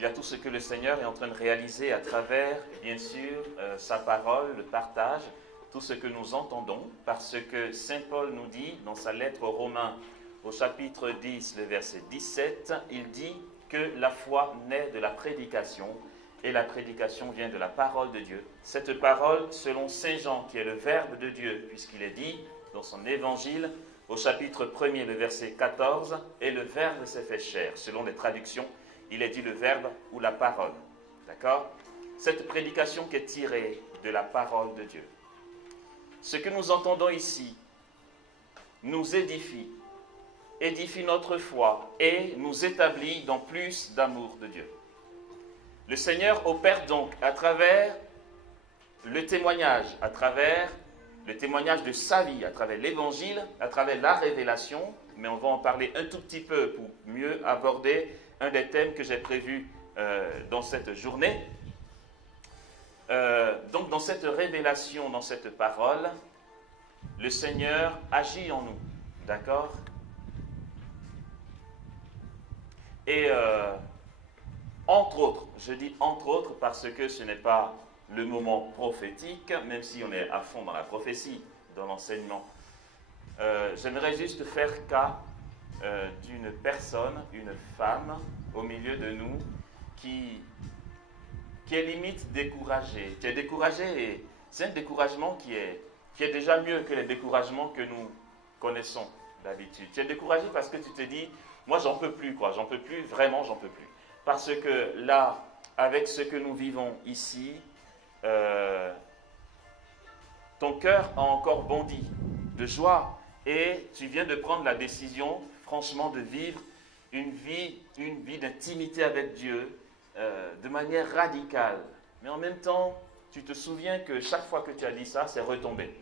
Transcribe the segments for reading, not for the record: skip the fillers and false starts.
il y a tout ce que le Seigneur est en train de réaliser à travers, bien sûr, sa parole, le partage, tout ce que nous entendons, parce que Saint Paul nous dit dans sa lettre aux Romains, au chapitre 10, le verset 17, il dit que la foi naît de la prédication, et la prédication vient de la parole de Dieu. Cette parole, selon Saint Jean, qui est le Verbe de Dieu, puisqu'il est dit dans son évangile, au chapitre 1er, le verset 14, et le Verbe s'est fait chair. Selon les traductions, il est dit le Verbe ou la parole. D'accord? Cette prédication qui est tirée de la parole de Dieu. Ce que nous entendons ici nous édifie notre foi et nous établit dans plus d'amour de Dieu. Le Seigneur opère donc à travers le témoignage, de sa vie, à travers l'évangile, à travers la révélation, mais on va en parler un tout petit peu pour mieux aborder un des thèmes que j'ai prévus dans cette journée. Donc dans cette révélation, dans cette parole, le Seigneur agit en nous, d'accord? Et entre autres, je dis entre autres parce que ce n'est pas le moment prophétique, même si on est à fond dans la prophétie, dans l'enseignement. J'aimerais juste faire cas d'une personne, une femme au milieu de nous qui est limite découragée. Tu es découragé et c'est un découragement qui est déjà mieux que les découragements que nous connaissons d'habitude. Tu es découragé parce que tu te dis, moi j'en peux plus, quoi, j'en peux plus, vraiment j'en peux plus. Parce que là, avec ce que nous vivons ici, ton cœur a encore bondi de joie et tu viens de prendre la décision, franchement, de vivre une vie d'intimité avec Dieu de manière radicale. Mais en même temps, tu te souviens que chaque fois que tu as dit ça, c'est retombé.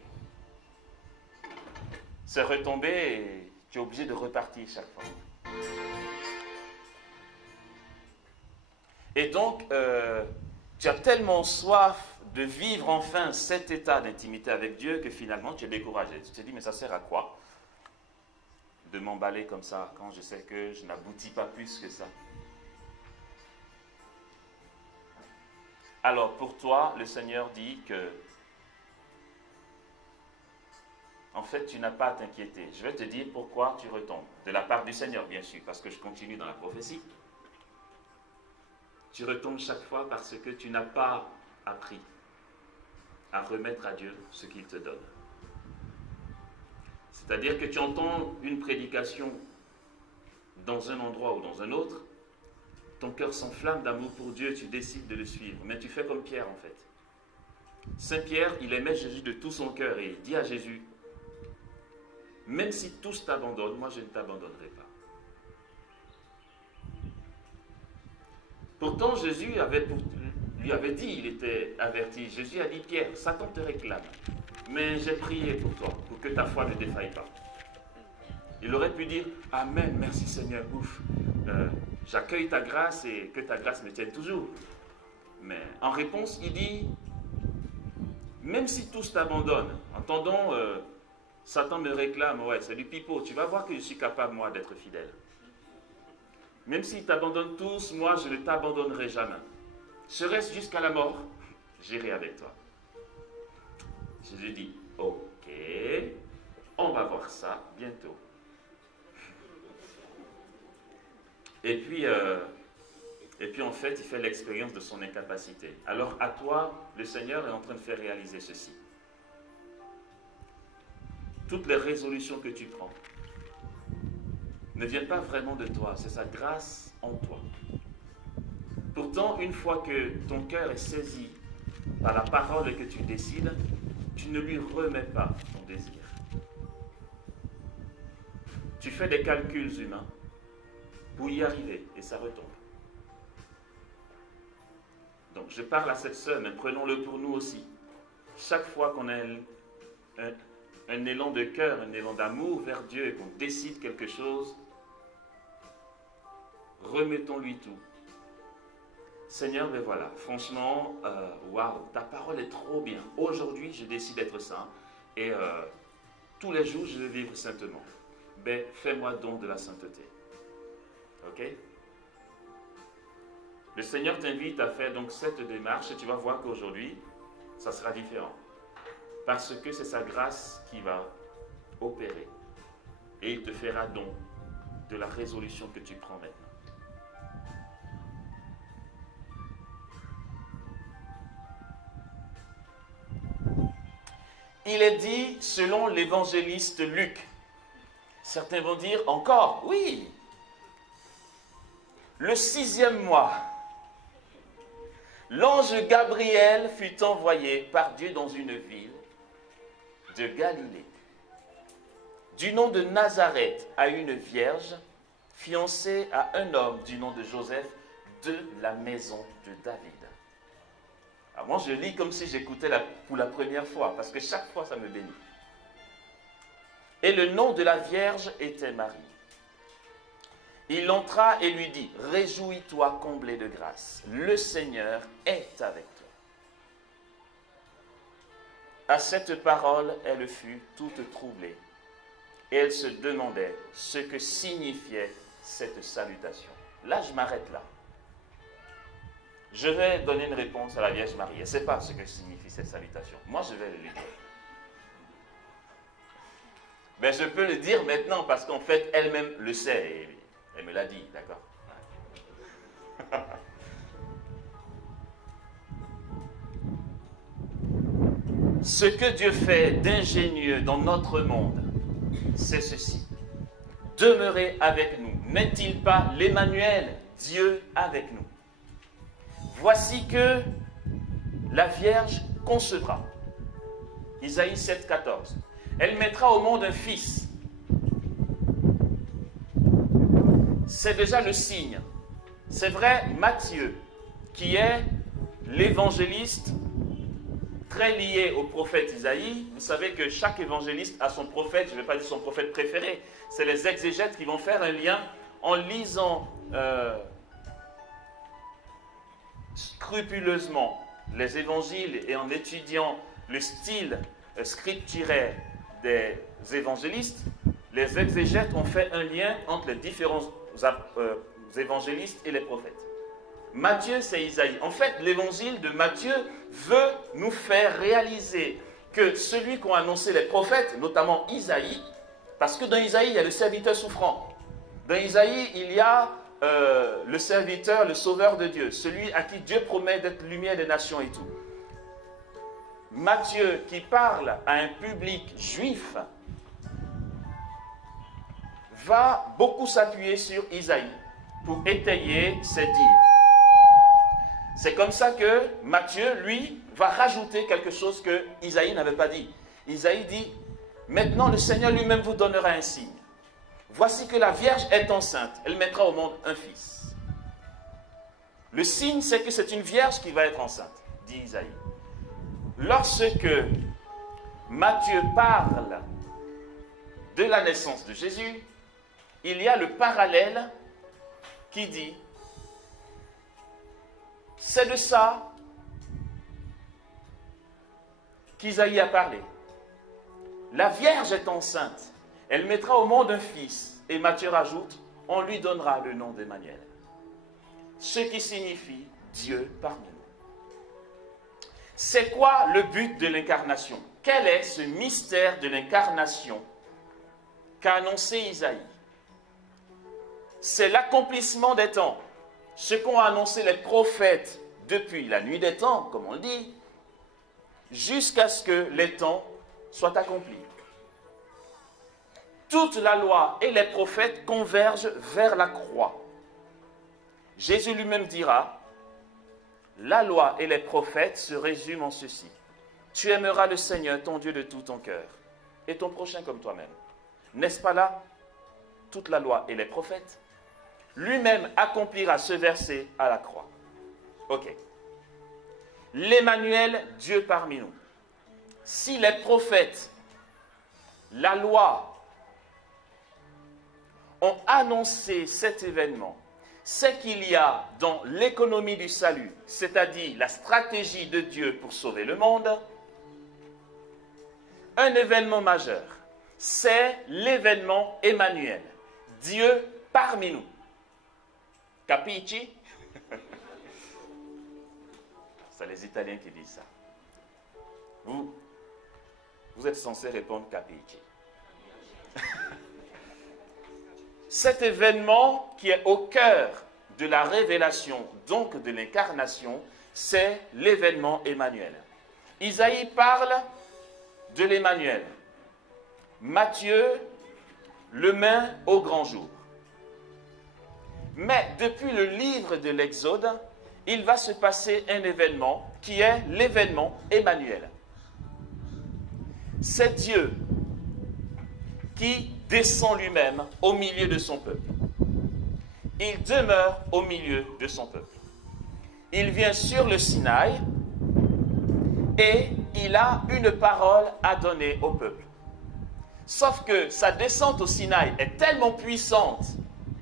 C'est retombé et tu es obligé de repartir chaque fois. Et donc, tu as tellement soif de vivre enfin cet état d'intimité avec Dieu que finalement tu es découragé. Tu te dis, mais ça sert à quoi de m'emballer comme ça quand je sais que je n'aboutis pas plus que ça? Alors pour toi, le Seigneur dit que en fait, tu n'as pas à t'inquiéter. Je vais te dire pourquoi tu retombes. De la part du Seigneur, bien sûr, parce que je continue dans la prophétie. Tu retombes chaque fois parce que tu n'as pas appris à remettre à Dieu ce qu'il te donne. C'est-à-dire que tu entends une prédication dans un endroit ou dans un autre, ton cœur s'enflamme d'amour pour Dieu, tu décides de le suivre. Mais tu fais comme Pierre en fait. Saint Pierre, il aimait Jésus de tout son cœur et il dit à Jésus, même si tous t'abandonnent, moi je ne t'abandonnerai pas. Pourtant Jésus lui avait dit, il était averti. Jésus a dit, Pierre, Satan te réclame, mais j'ai prié pour toi, pour que ta foi ne défaille pas. Il aurait pu dire, Amen, merci Seigneur, ouf, j'accueille ta grâce et que ta grâce me tienne toujours. Mais en réponse, il dit, même si tous t'abandonnent, entendons, Satan me réclame, ouais, c'est du pipeau, tu vas voir que je suis capable, moi, d'être fidèle. Même s'ils t'abandonnent tous, moi, je ne t'abandonnerai jamais. Serait-ce jusqu'à la mort, j'irai avec toi. Jésus dit, ok, on va voir ça bientôt. Et puis en fait, il fait l'expérience de son incapacité. Alors à toi, le Seigneur est en train de faire réaliser ceci. Toutes les résolutions que tu prends ne viennent pas vraiment de toi, c'est sa grâce en toi. Pourtant, une fois que ton cœur est saisi par la parole que tu décides, tu ne lui remets pas ton désir. Tu fais des calculs humains pour y arriver et ça retombe. Donc je parle à cette sœur, mais prenons-le pour nous aussi. Chaque fois qu'on a un élan de cœur, un élan d'amour vers Dieu et qu'on décide quelque chose, remettons-lui tout. Seigneur, mais voilà, franchement, waouh, ta parole est trop bien. Aujourd'hui, je décide d'être saint et tous les jours, je vais vivre saintement. Ben, fais-moi don de la sainteté. Ok? Le Seigneur t'invite à faire donc cette démarche et tu vas voir qu'aujourd'hui, ça sera différent. Parce que c'est sa grâce qui va opérer. Et il te fera don de la résolution que tu prends maintenant. Il est dit selon l'évangéliste Luc. Certains vont dire encore, oui. Le 6e mois, l'ange Gabriel fut envoyé par Dieu dans une ville de Galilée, du nom de Nazareth, à une vierge fiancée à un homme du nom de Joseph de la maison de David. Alors moi je lis comme si j'écoutais pour la première fois, parce que chaque fois ça me bénit. Et le nom de la vierge était Marie. Il entra et lui dit, « Réjouis-toi, comblée de grâce, le Seigneur est avec toi. » À cette parole, elle fut toute troublée, et elle se demandait ce que signifiait cette salutation. Là, je m'arrête là. Je vais donner une réponse à la Vierge Marie. Elle ne sait pas ce que signifie cette salutation. Moi, je vais le lui dire. Mais je peux le dire maintenant parce qu'en fait, elle-même le sait. Et elle me l'a dit, d'accord? Ce que Dieu fait d'ingénieux dans notre monde, c'est ceci. Demeurer avec nous. N'est-il pas l'Emmanuel, Dieu avec nous? Voici que la Vierge concevra. Isaïe 7,14. Elle mettra au monde un fils. C'est déjà le signe. C'est vrai, Matthieu, qui est l'évangéliste très lié au prophète Isaïe. Vous savez que chaque évangéliste a son prophète, je ne vais pas dire son prophète préféré. C'est les exégètes qui vont faire un lien en lisant scrupuleusement les évangiles et en étudiant le style scripturaire des évangélistes. Les exégètes ont fait un lien entre les différents évangélistes et les prophètes. Matthieu, c'est Isaïe. En fait, l'évangile de Matthieu veut nous faire réaliser que celui qu'ont annoncé les prophètes, notamment Isaïe, parce que dans Isaïe, il y a le serviteur souffrant. Dans Isaïe, il y a le serviteur, le sauveur de Dieu, celui à qui Dieu promet d'être lumière des nations et tout. Matthieu, qui parle à un public juif, va beaucoup s'appuyer sur Isaïe pour étayer ses dires. C'est comme ça que Matthieu, lui, va rajouter quelque chose que Isaïe n'avait pas dit. Isaïe dit, maintenant le Seigneur lui-même vous donnera un signe. Voici que la Vierge est enceinte, elle mettra au monde un fils. Le signe, c'est que c'est une Vierge qui va être enceinte, dit Isaïe. Lorsque Matthieu parle de la naissance de Jésus, il y a le parallèle qui dit, c'est de ça qu'Isaïe a parlé. La Vierge est enceinte, elle mettra au monde un fils, et Matthieu rajoute, on lui donnera le nom d'Emmanuel. Ce qui signifie Dieu parmi nous. C'est quoi le but de l'incarnation? Quel est ce mystère de l'incarnation qu'a annoncé Isaïe? C'est l'accomplissement des temps. Ce qu'ont annoncé les prophètes depuis la nuit des temps, comme on le dit, jusqu'à ce que les temps soient accomplis. Toute la loi et les prophètes convergent vers la croix. Jésus lui-même dira, la loi et les prophètes se résument en ceci. Tu aimeras le Seigneur, ton Dieu, de tout ton cœur, et ton prochain comme toi-même. N'est-ce pas là toute la loi et les prophètes? Lui-même accomplira ce verset à la croix. Ok. L'Emmanuel, Dieu parmi nous. Si les prophètes, la loi, ont annoncé cet événement, c'est qu'il y a dans l'économie du salut, c'est-à-dire la stratégie de Dieu pour sauver le monde, un événement majeur. C'est l'événement Emmanuel, Dieu parmi nous. Capisci? les Italiens qui disent ça. Vous êtes censé répondre capici. Cet événement qui est au cœur de la révélation, donc de l'incarnation, c'est l'événement Emmanuel. Isaïe parle de l'Emmanuel. Matthieu le met au grand jour. Mais depuis le livre de l'Exode, il va se passer un événement qui est l'événement Emmanuel. C'est Dieu qui descend lui-même au milieu de son peuple. Il demeure au milieu de son peuple. Il vient sur le Sinaï et il a une parole à donner au peuple. Sauf que sa descente au Sinaï est tellement puissante,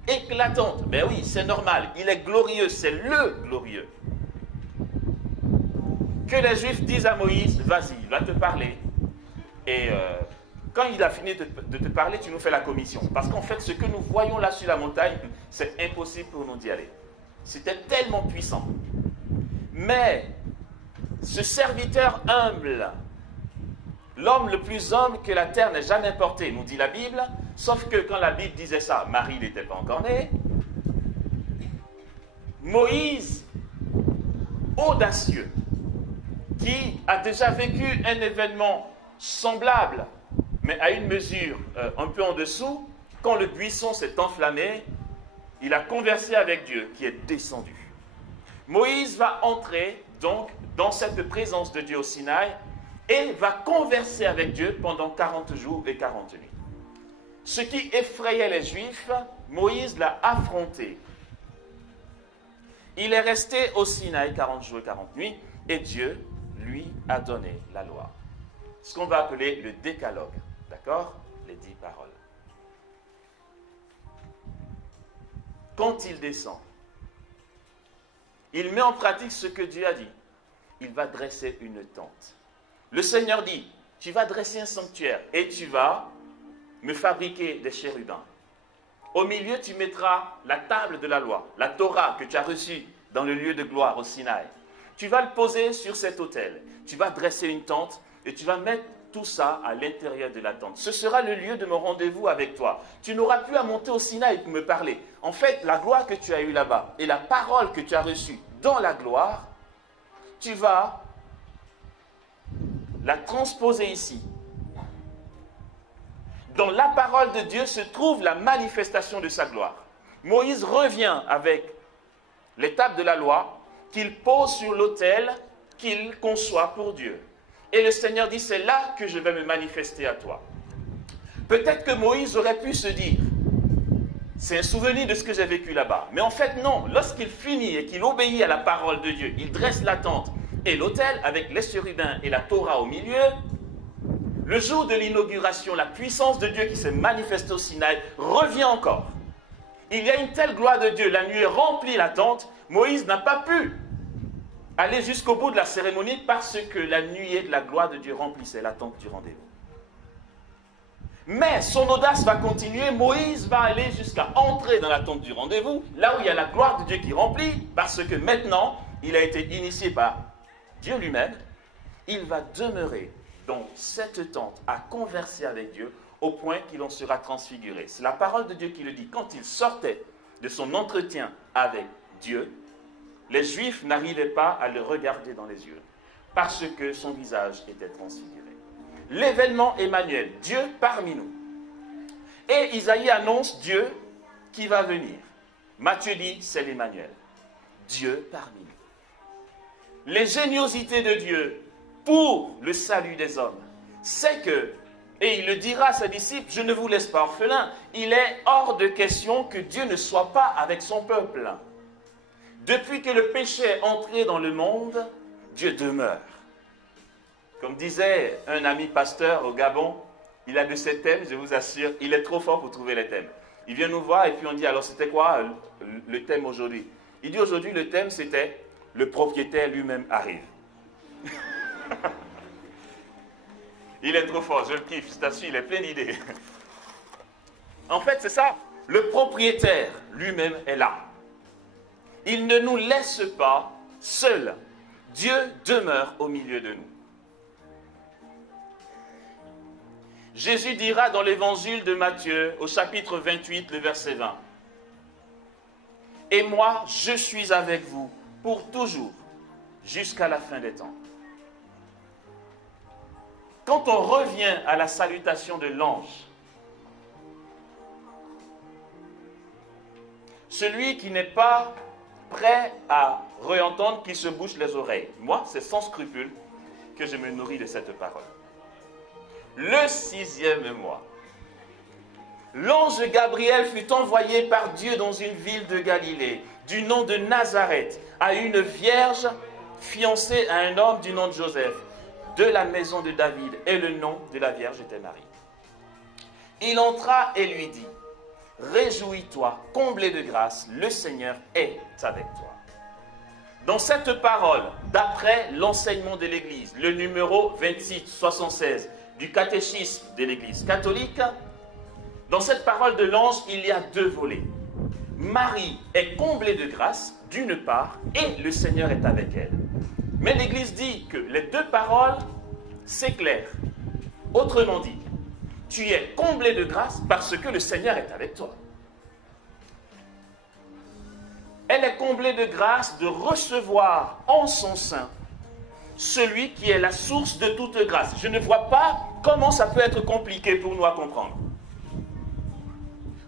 éclatante. Ben oui, c'est normal, il est glorieux, c'est le glorieux. Que les Juifs disent à Moïse, vas-y, il va te parler. Et quand il a fini de te parler, tu nous fais la commission. Parce qu'en fait, ce que nous voyons là sur la montagne, c'est impossible pour nous d'y aller. C'était tellement puissant. Mais ce serviteur humble, l'homme le plus humble que la terre n'ait jamais porté, nous dit la Bible, sauf que quand la Bible disait ça, Marie n'était pas encore née. Moïse, audacieux, qui a déjà vécu un événement semblable, mais à une mesure un peu en dessous, quand le buisson s'est enflammé, il a conversé avec Dieu qui est descendu. Moïse va entrer donc dans cette présence de Dieu au Sinaï et va converser avec Dieu pendant 40 jours et 40 nuits. Ce qui effrayait les Juifs, Moïse l'a affronté. Il est resté au Sinaï 40 jours et 40 nuits et Dieu lui a donné la loi. Ce qu'on va appeler le décalogue, d'accord? Les 10 paroles. Quand il descend, il met en pratique ce que Dieu a dit. Il va dresser une tente. Le Seigneur dit, tu vas dresser un sanctuaire et tu vas me fabriquer des chérubins. Au milieu, tu mettras la table de la loi, la Torah que tu as reçue dans le lieu de gloire au Sinaï. Tu vas le poser sur cet autel. Tu vas dresser une tente et tu vas mettre tout ça à l'intérieur de la tente. Ce sera le lieu de mon rendez-vous avec toi. Tu n'auras plus à monter au Sinaï pour me parler. En fait, la gloire que tu as eue là-bas et la parole que tu as reçue dans la gloire, tu vas la transposer ici. Dans la parole de Dieu se trouve la manifestation de sa gloire. Moïse revient avec l'étape de la loi qu'il pose sur l'autel qu'il conçoit pour Dieu. Et le Seigneur dit, c'est là que je vais me manifester à toi. Peut-être que Moïse aurait pu se dire, c'est un souvenir de ce que j'ai vécu là-bas. Mais en fait, non. Lorsqu'il finit et qu'il obéit à la parole de Dieu, il dresse la tente et l'autel avec les chérubins et la Torah au milieu. Le jour de l'inauguration, la puissance de Dieu qui s'est manifestée au Sinaï revient encore. Il y a une telle gloire de Dieu, la nuée remplit la tente. Moïse n'a pas pu aller jusqu'au bout de la cérémonie parce que la nuée de la gloire de Dieu remplissait la tente du rendez-vous. Mais son audace va continuer. Moïse va aller jusqu'à entrer dans la tente du rendez-vous, là où il y a la gloire de Dieu qui remplit, parce que maintenant, il a été initié par Dieu lui-même. Il va demeurer dans cette tente à converser avec Dieu au point qu'il en sera transfiguré. C'est la parole de Dieu qui le dit. Quand il sortait de son entretien avec Dieu, les Juifs n'arrivaient pas à le regarder dans les yeux parce que son visage était transfiguré. L'événement Emmanuel, Dieu parmi nous. Et Isaïe annonce Dieu qui va venir. Matthieu dit, c'est l'Emmanuel. Dieu parmi nous. L'ingéniosité de Dieu pour le salut des hommes, c'est que, et il le dira à ses disciples, je ne vous laisse pas orphelins, il est hors de question que Dieu ne soit pas avec son peuple. Depuis que le péché est entré dans le monde, Dieu demeure. Comme disait un ami pasteur au Gabon, il a de ces thèmes, je vous assure, il est trop fort pour trouver les thèmes. Il vient nous voir et puis on dit, alors c'était quoi le thème aujourd'hui? Il dit aujourd'hui, le thème c'était, le propriétaire lui-même arrive. Il est trop fort, je le kiffe, je t'assure, il est plein d'idées. En fait, c'est ça, le propriétaire lui-même est là. Il ne nous laisse pas seuls. Dieu demeure au milieu de nous. Jésus dira dans l'évangile de Matthieu, au chapitre 28, le verset 20, « Et moi, je suis avec vous pour toujours, jusqu'à la fin des temps. » Quand on revient à la salutation de l'ange, celui qui n'est pas prêt à réentendre, qui se bouche les oreilles. Moi, c'est sans scrupule que je me nourris de cette parole. Le 6e mois, l'ange Gabriel fut envoyé par Dieu dans une ville de Galilée, du nom de Nazareth, à une vierge fiancée à un homme du nom de Joseph, de la maison de David, et le nom de la vierge était Marie. Il entra et lui dit, « Réjouis-toi, comblé de grâce, le Seigneur est avec toi. » Dans cette parole, d'après l'enseignement de l'Église, le numéro 2676 du catéchisme de l'Église catholique, dans cette parole de l'ange, il y a 2 volets. Marie est comblée de grâce, d'une part, et le Seigneur est avec elle. Mais l'Église dit que les 2 paroles s'éclairent. Autrement dit, tu es comblé de grâce parce que le Seigneur est avec toi. Elle est comblée de grâce de recevoir en son sein celui qui est la source de toute grâce. Je ne vois pas comment ça peut être compliqué pour nous à comprendre.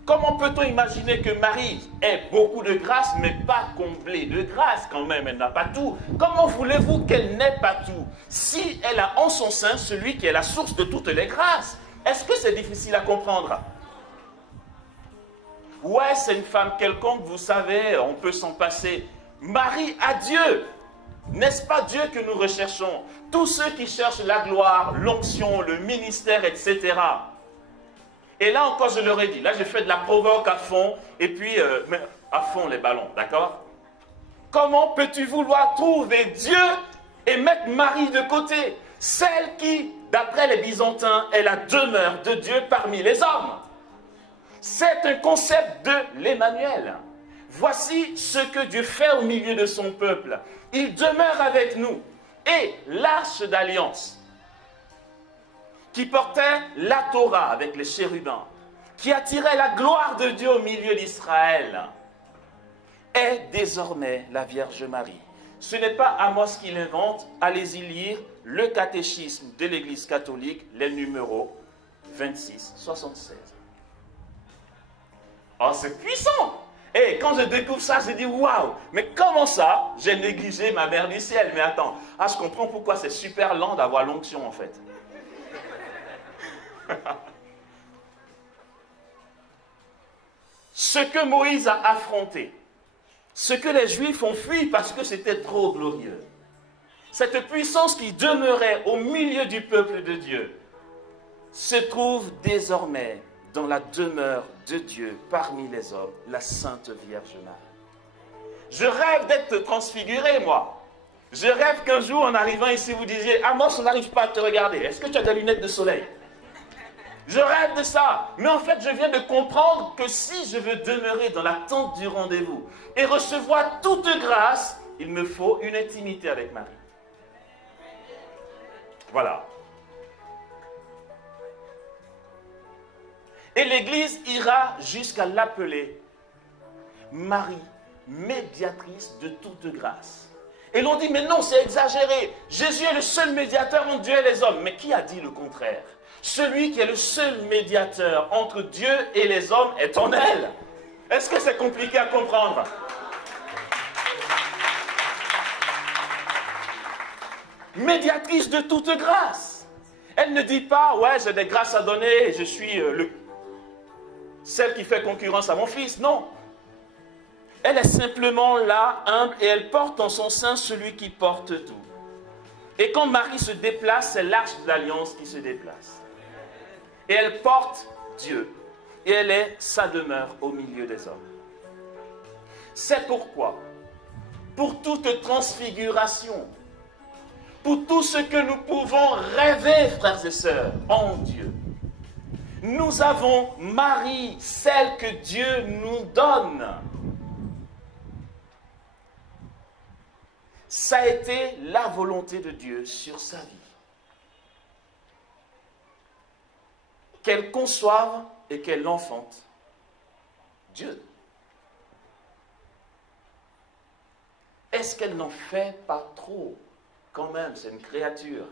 Comment peut-on imaginer que Marie ait beaucoup de grâce, mais pas comblée de grâce quand même, elle n'a pas tout. Comment voulez-vous qu'elle n'ait pas tout si elle a en son sein celui qui est la source de toutes les grâces? Est-ce que c'est difficile à comprendre? Ouais, c'est une femme quelconque, vous savez, on peut s'en passer. Marie a Dieu. N'est-ce pas Dieu que nous recherchons? Tous ceux qui cherchent la gloire, l'onction, le ministère, etc. Et là encore, je leur ai dit, là je fais de la provoque à fond, et puis à fond les ballons, d'accord? Comment peux-tu vouloir trouver Dieu et mettre Marie de côté? Celle qui, d'après les Byzantins, est la demeure de Dieu parmi les hommes. C'est un concept de l'Emmanuel. Voici ce que Dieu fait au milieu de son peuple. Il demeure avec nous. Et l'arche d'alliance, qui portait la Torah avec les chérubins, qui attirait la gloire de Dieu au milieu d'Israël, est désormais la Vierge Marie. Ce n'est pas Amos qui l'invente. Allez-y lire le catéchisme de l'Église catholique, les numéros 2676. Oh, c'est puissant! Et quand je découvre ça, je dis waouh! Mais comment ça? J'ai négligé ma mère du ciel. Mais attends, je comprends pourquoi c'est super lent d'avoir l'onction en fait. Ce que Moïse a affronté, ce que les Juifs ont fui parce que c'était trop glorieux, cette puissance qui demeurait au milieu du peuple de Dieu, se trouve désormais dans la demeure de Dieu parmi les hommes, la Sainte Vierge Marie. Je rêve d'être transfiguré, moi. Je rêve qu'un jour, en arrivant ici, vous disiez, Amos, on n'arrive pas à te regarder. Est-ce que tu as des lunettes de soleil? Je rêve de ça. Mais en fait, je viens de comprendre que si je veux demeurer dans la tente du rendez-vous et recevoir toute grâce, il me faut une intimité avec Marie. Voilà. Et l'Église ira jusqu'à l'appeler Marie, médiatrice de toute grâce. Et l'on dit, mais non, c'est exagéré. Jésus est le seul médiateur entre Dieu et les hommes. Mais qui a dit le contraire? Celui qui est le seul médiateur entre Dieu et les hommes est en elle. Est-ce que c'est compliqué à comprendre? Médiatrice de toute grâce. Elle ne dit pas, ouais, j'ai des grâces à donner, je suis celle qui fait concurrence à mon fils. Non. Elle est simplement là, humble, et elle porte en son sein celui qui porte tout. Et quand Marie se déplace, c'est l'arche de l'alliance qui se déplace. Et elle porte Dieu. Et elle est sa demeure au milieu des hommes. C'est pourquoi, pour toute transfiguration, pour tout ce que nous pouvons rêver, frères et sœurs, en Dieu, nous avons Marie, celle que Dieu nous donne. Ça a été la volonté de Dieu sur sa vie. Qu'elle conçoive et qu'elle enfante Dieu. Est-ce qu'elle n'en fait pas trop? Quand même, c'est une créature.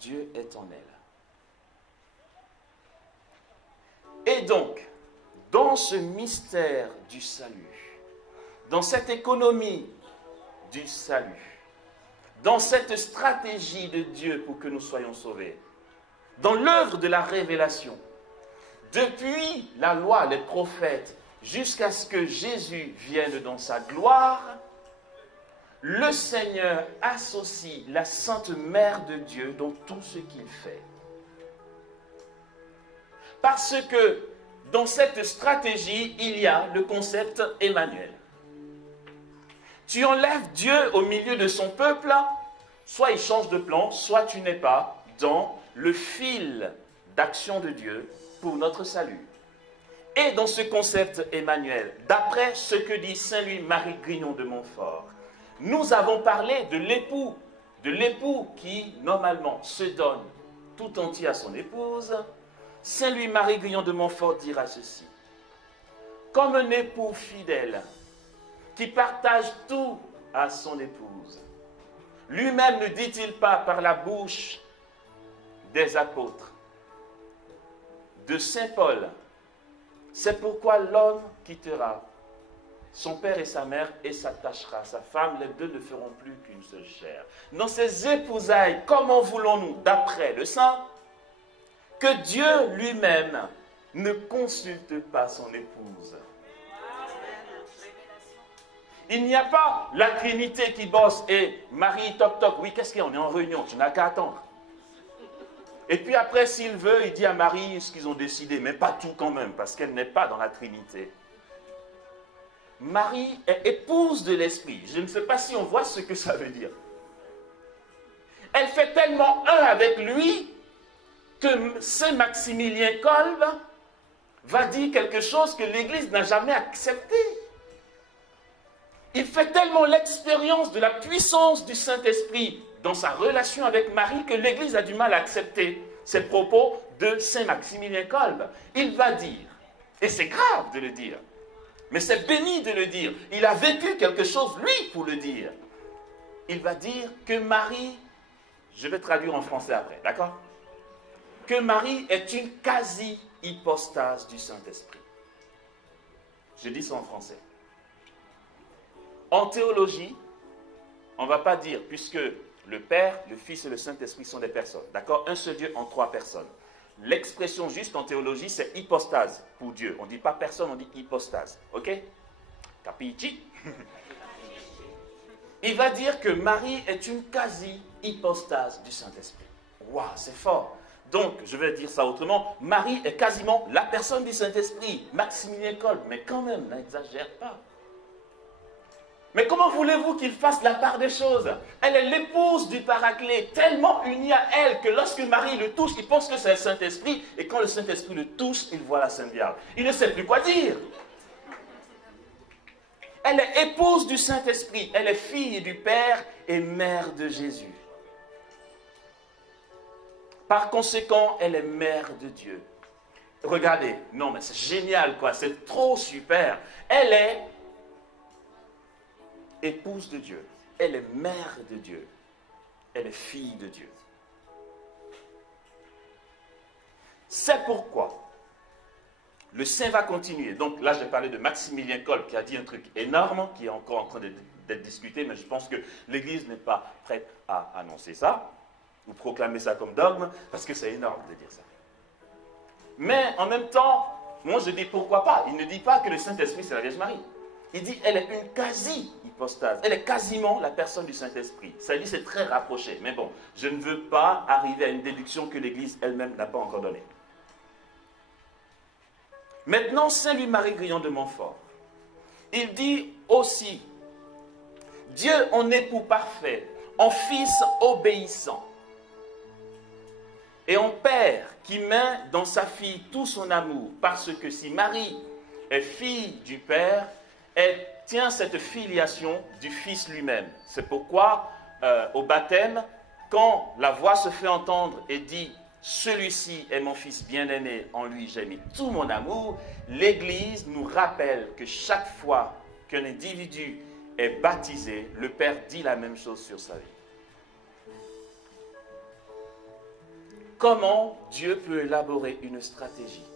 Dieu est en elle. Et donc, dans ce mystère du salut, dans cette économie du salut, dans cette stratégie de Dieu pour que nous soyons sauvés, dans l'œuvre de la révélation, depuis la loi, les prophètes, jusqu'à ce que Jésus vienne dans sa gloire, le Seigneur associe la Sainte Mère de Dieu dans tout ce qu'il fait. Parce que dans cette stratégie, il y a le concept Emmanuel. Tu enlèves Dieu au milieu de son peuple, soit il change de plan, soit tu n'es pas dans le fil d'action de Dieu pour notre salut. Et dans ce concept Emmanuel, d'après ce que dit Saint Louis-Marie Grignon de Montfort, nous avons parlé de l'époux qui, normalement, se donne tout entier à son épouse. Saint Louis-Marie Grignon de Montfort dira ceci. Comme un époux fidèle qui partage tout à son épouse, lui-même ne dit-il pas par la bouche des apôtres, de Saint Paul, c'est pourquoi l'homme quittera son père et sa mère et s'attachera à sa femme, les deux ne feront plus qu'une seule chair. Dans ces épousailles, comment voulons-nous, d'après le Saint, que Dieu lui-même ne consulte pas son épouse? Il n'y a pas la Trinité qui bosse et Marie, toc toc, oui, qu'est-ce qu'il y a? On est en réunion, tu n'as qu'à attendre. Et puis après, s'il veut, il dit à Marie ce qu'ils ont décidé, mais pas tout quand même, parce qu'elle n'est pas dans la Trinité. Marie est épouse de l'Esprit. Je ne sais pas si on voit ce que ça veut dire. Elle fait tellement un avec lui que Saint Maximilien Kolb va dire quelque chose que l'Église n'a jamais accepté. Il fait tellement l'expérience de la puissance du Saint-Esprit dans sa relation avec Marie que l'Église a du mal à accepter ces propos de Saint Maximilien Kolb. Il va dire, et c'est grave de le dire, mais c'est béni de le dire, il a vécu quelque chose, lui, pour le dire. Il va dire que Marie, je vais traduire en français après, d'accord? Que Marie est une quasi-hypostase du Saint-Esprit. Je dis ça en français. En théologie, on ne va pas dire, puisque le Père, le Fils et le Saint-Esprit sont des personnes, d'accord? Un seul Dieu en trois personnes. L'expression juste en théologie, c'est hypostase pour Dieu. On ne dit pas personne, on dit hypostase. Ok? Capici? Il va dire que Marie est une quasi-hypostase du Saint-Esprit. Waouh, c'est fort. Donc, je vais dire ça autrement. Marie est quasiment la personne du Saint-Esprit. Maximilien Kolb, mais quand même, n'exagère pas. Mais comment voulez-vous qu'il fasse la part des choses? Elle est l'épouse du Paraclet, tellement unie à elle que lorsque Marie le touche, il pense que c'est le Saint-Esprit, et quand le Saint-Esprit le touche, il voit la Sainte Vierge. Il ne sait plus quoi dire. Elle est épouse du Saint-Esprit, elle est fille du Père et mère de Jésus. Par conséquent, elle est mère de Dieu. Regardez, non mais c'est génial quoi, c'est trop super. Elle est épouse de Dieu, elle est mère de Dieu, elle est fille de Dieu. C'est pourquoi le Saint va continuer. Donc là, j'ai parlé de Maximilien Kolb qui a dit un truc énorme, qui est encore en train d'être discuté, mais je pense que l'Église n'est pas prête à annoncer ça, ou proclamer ça comme dogme, parce que c'est énorme de dire ça. Mais en même temps, moi je dis pourquoi pas. Il ne dit pas que le Saint-Esprit c'est la Vierge Marie. Il dit elle est une quasi-hypostase. Elle est quasiment la personne du Saint-Esprit. Ça dit c'est très rapproché. Mais bon, je ne veux pas arriver à une déduction que l'Église elle-même n'a pas encore donnée. Maintenant, Saint Louis-Marie Grignon de Montfort, il dit aussi, Dieu en époux parfait, en fils obéissant, et en père qui met dans sa fille tout son amour, parce que si Marie est fille du Père, est tient cette filiation du Fils lui-même. C'est pourquoi, au baptême, quand la voix se fait entendre et dit « Celui-ci est mon Fils bien-aimé, en lui j'ai mis tout mon amour », l'Église nous rappelle que chaque fois qu'un individu est baptisé, le Père dit la même chose sur sa vie. Comment Dieu peut élaborer une stratégie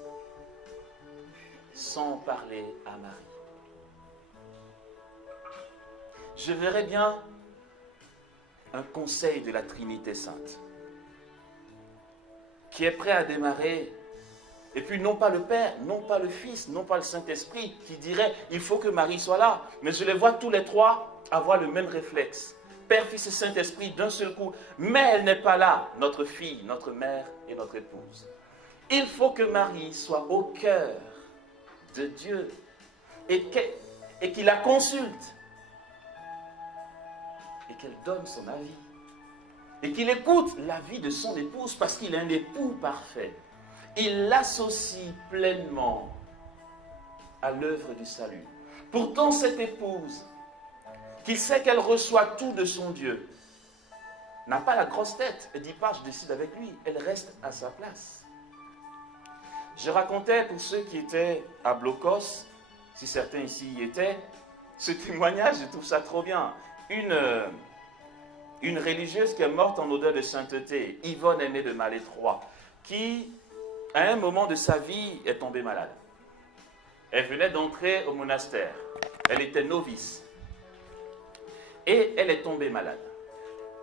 sans parler à Marie? Je verrais bien un conseil de la Trinité Sainte qui est prêt à démarrer, et puis non pas le Père, non pas le Fils, non pas le Saint-Esprit qui dirait il faut que Marie soit là, mais je les vois tous les trois avoir le même réflexe. Père, Fils et Saint-Esprit d'un seul coup, mais elle n'est pas là, notre fille, notre mère et notre épouse. Il faut que Marie soit au cœur de Dieu et qu'il la consulte et qu'elle donne son avis et qu'il écoute l'avis de son épouse parce qu'il est un époux parfait. Il l'associe pleinement à l'œuvre du salut. Pourtant, cette épouse, qui sait qu'elle reçoit tout de son Dieu, n'a pas la grosse tête et dit pas je décide avec lui, elle reste à sa place. Je racontais pour ceux qui étaient à Blocos, si certains ici y étaient, ce témoignage, je trouve ça trop bien. Une religieuse qui est morte en odeur de sainteté, Yvonne Aimée de Malétroit, qui, à un moment de sa vie, est tombée malade. Elle venait d'entrer au monastère. Elle était novice. Et elle est tombée malade.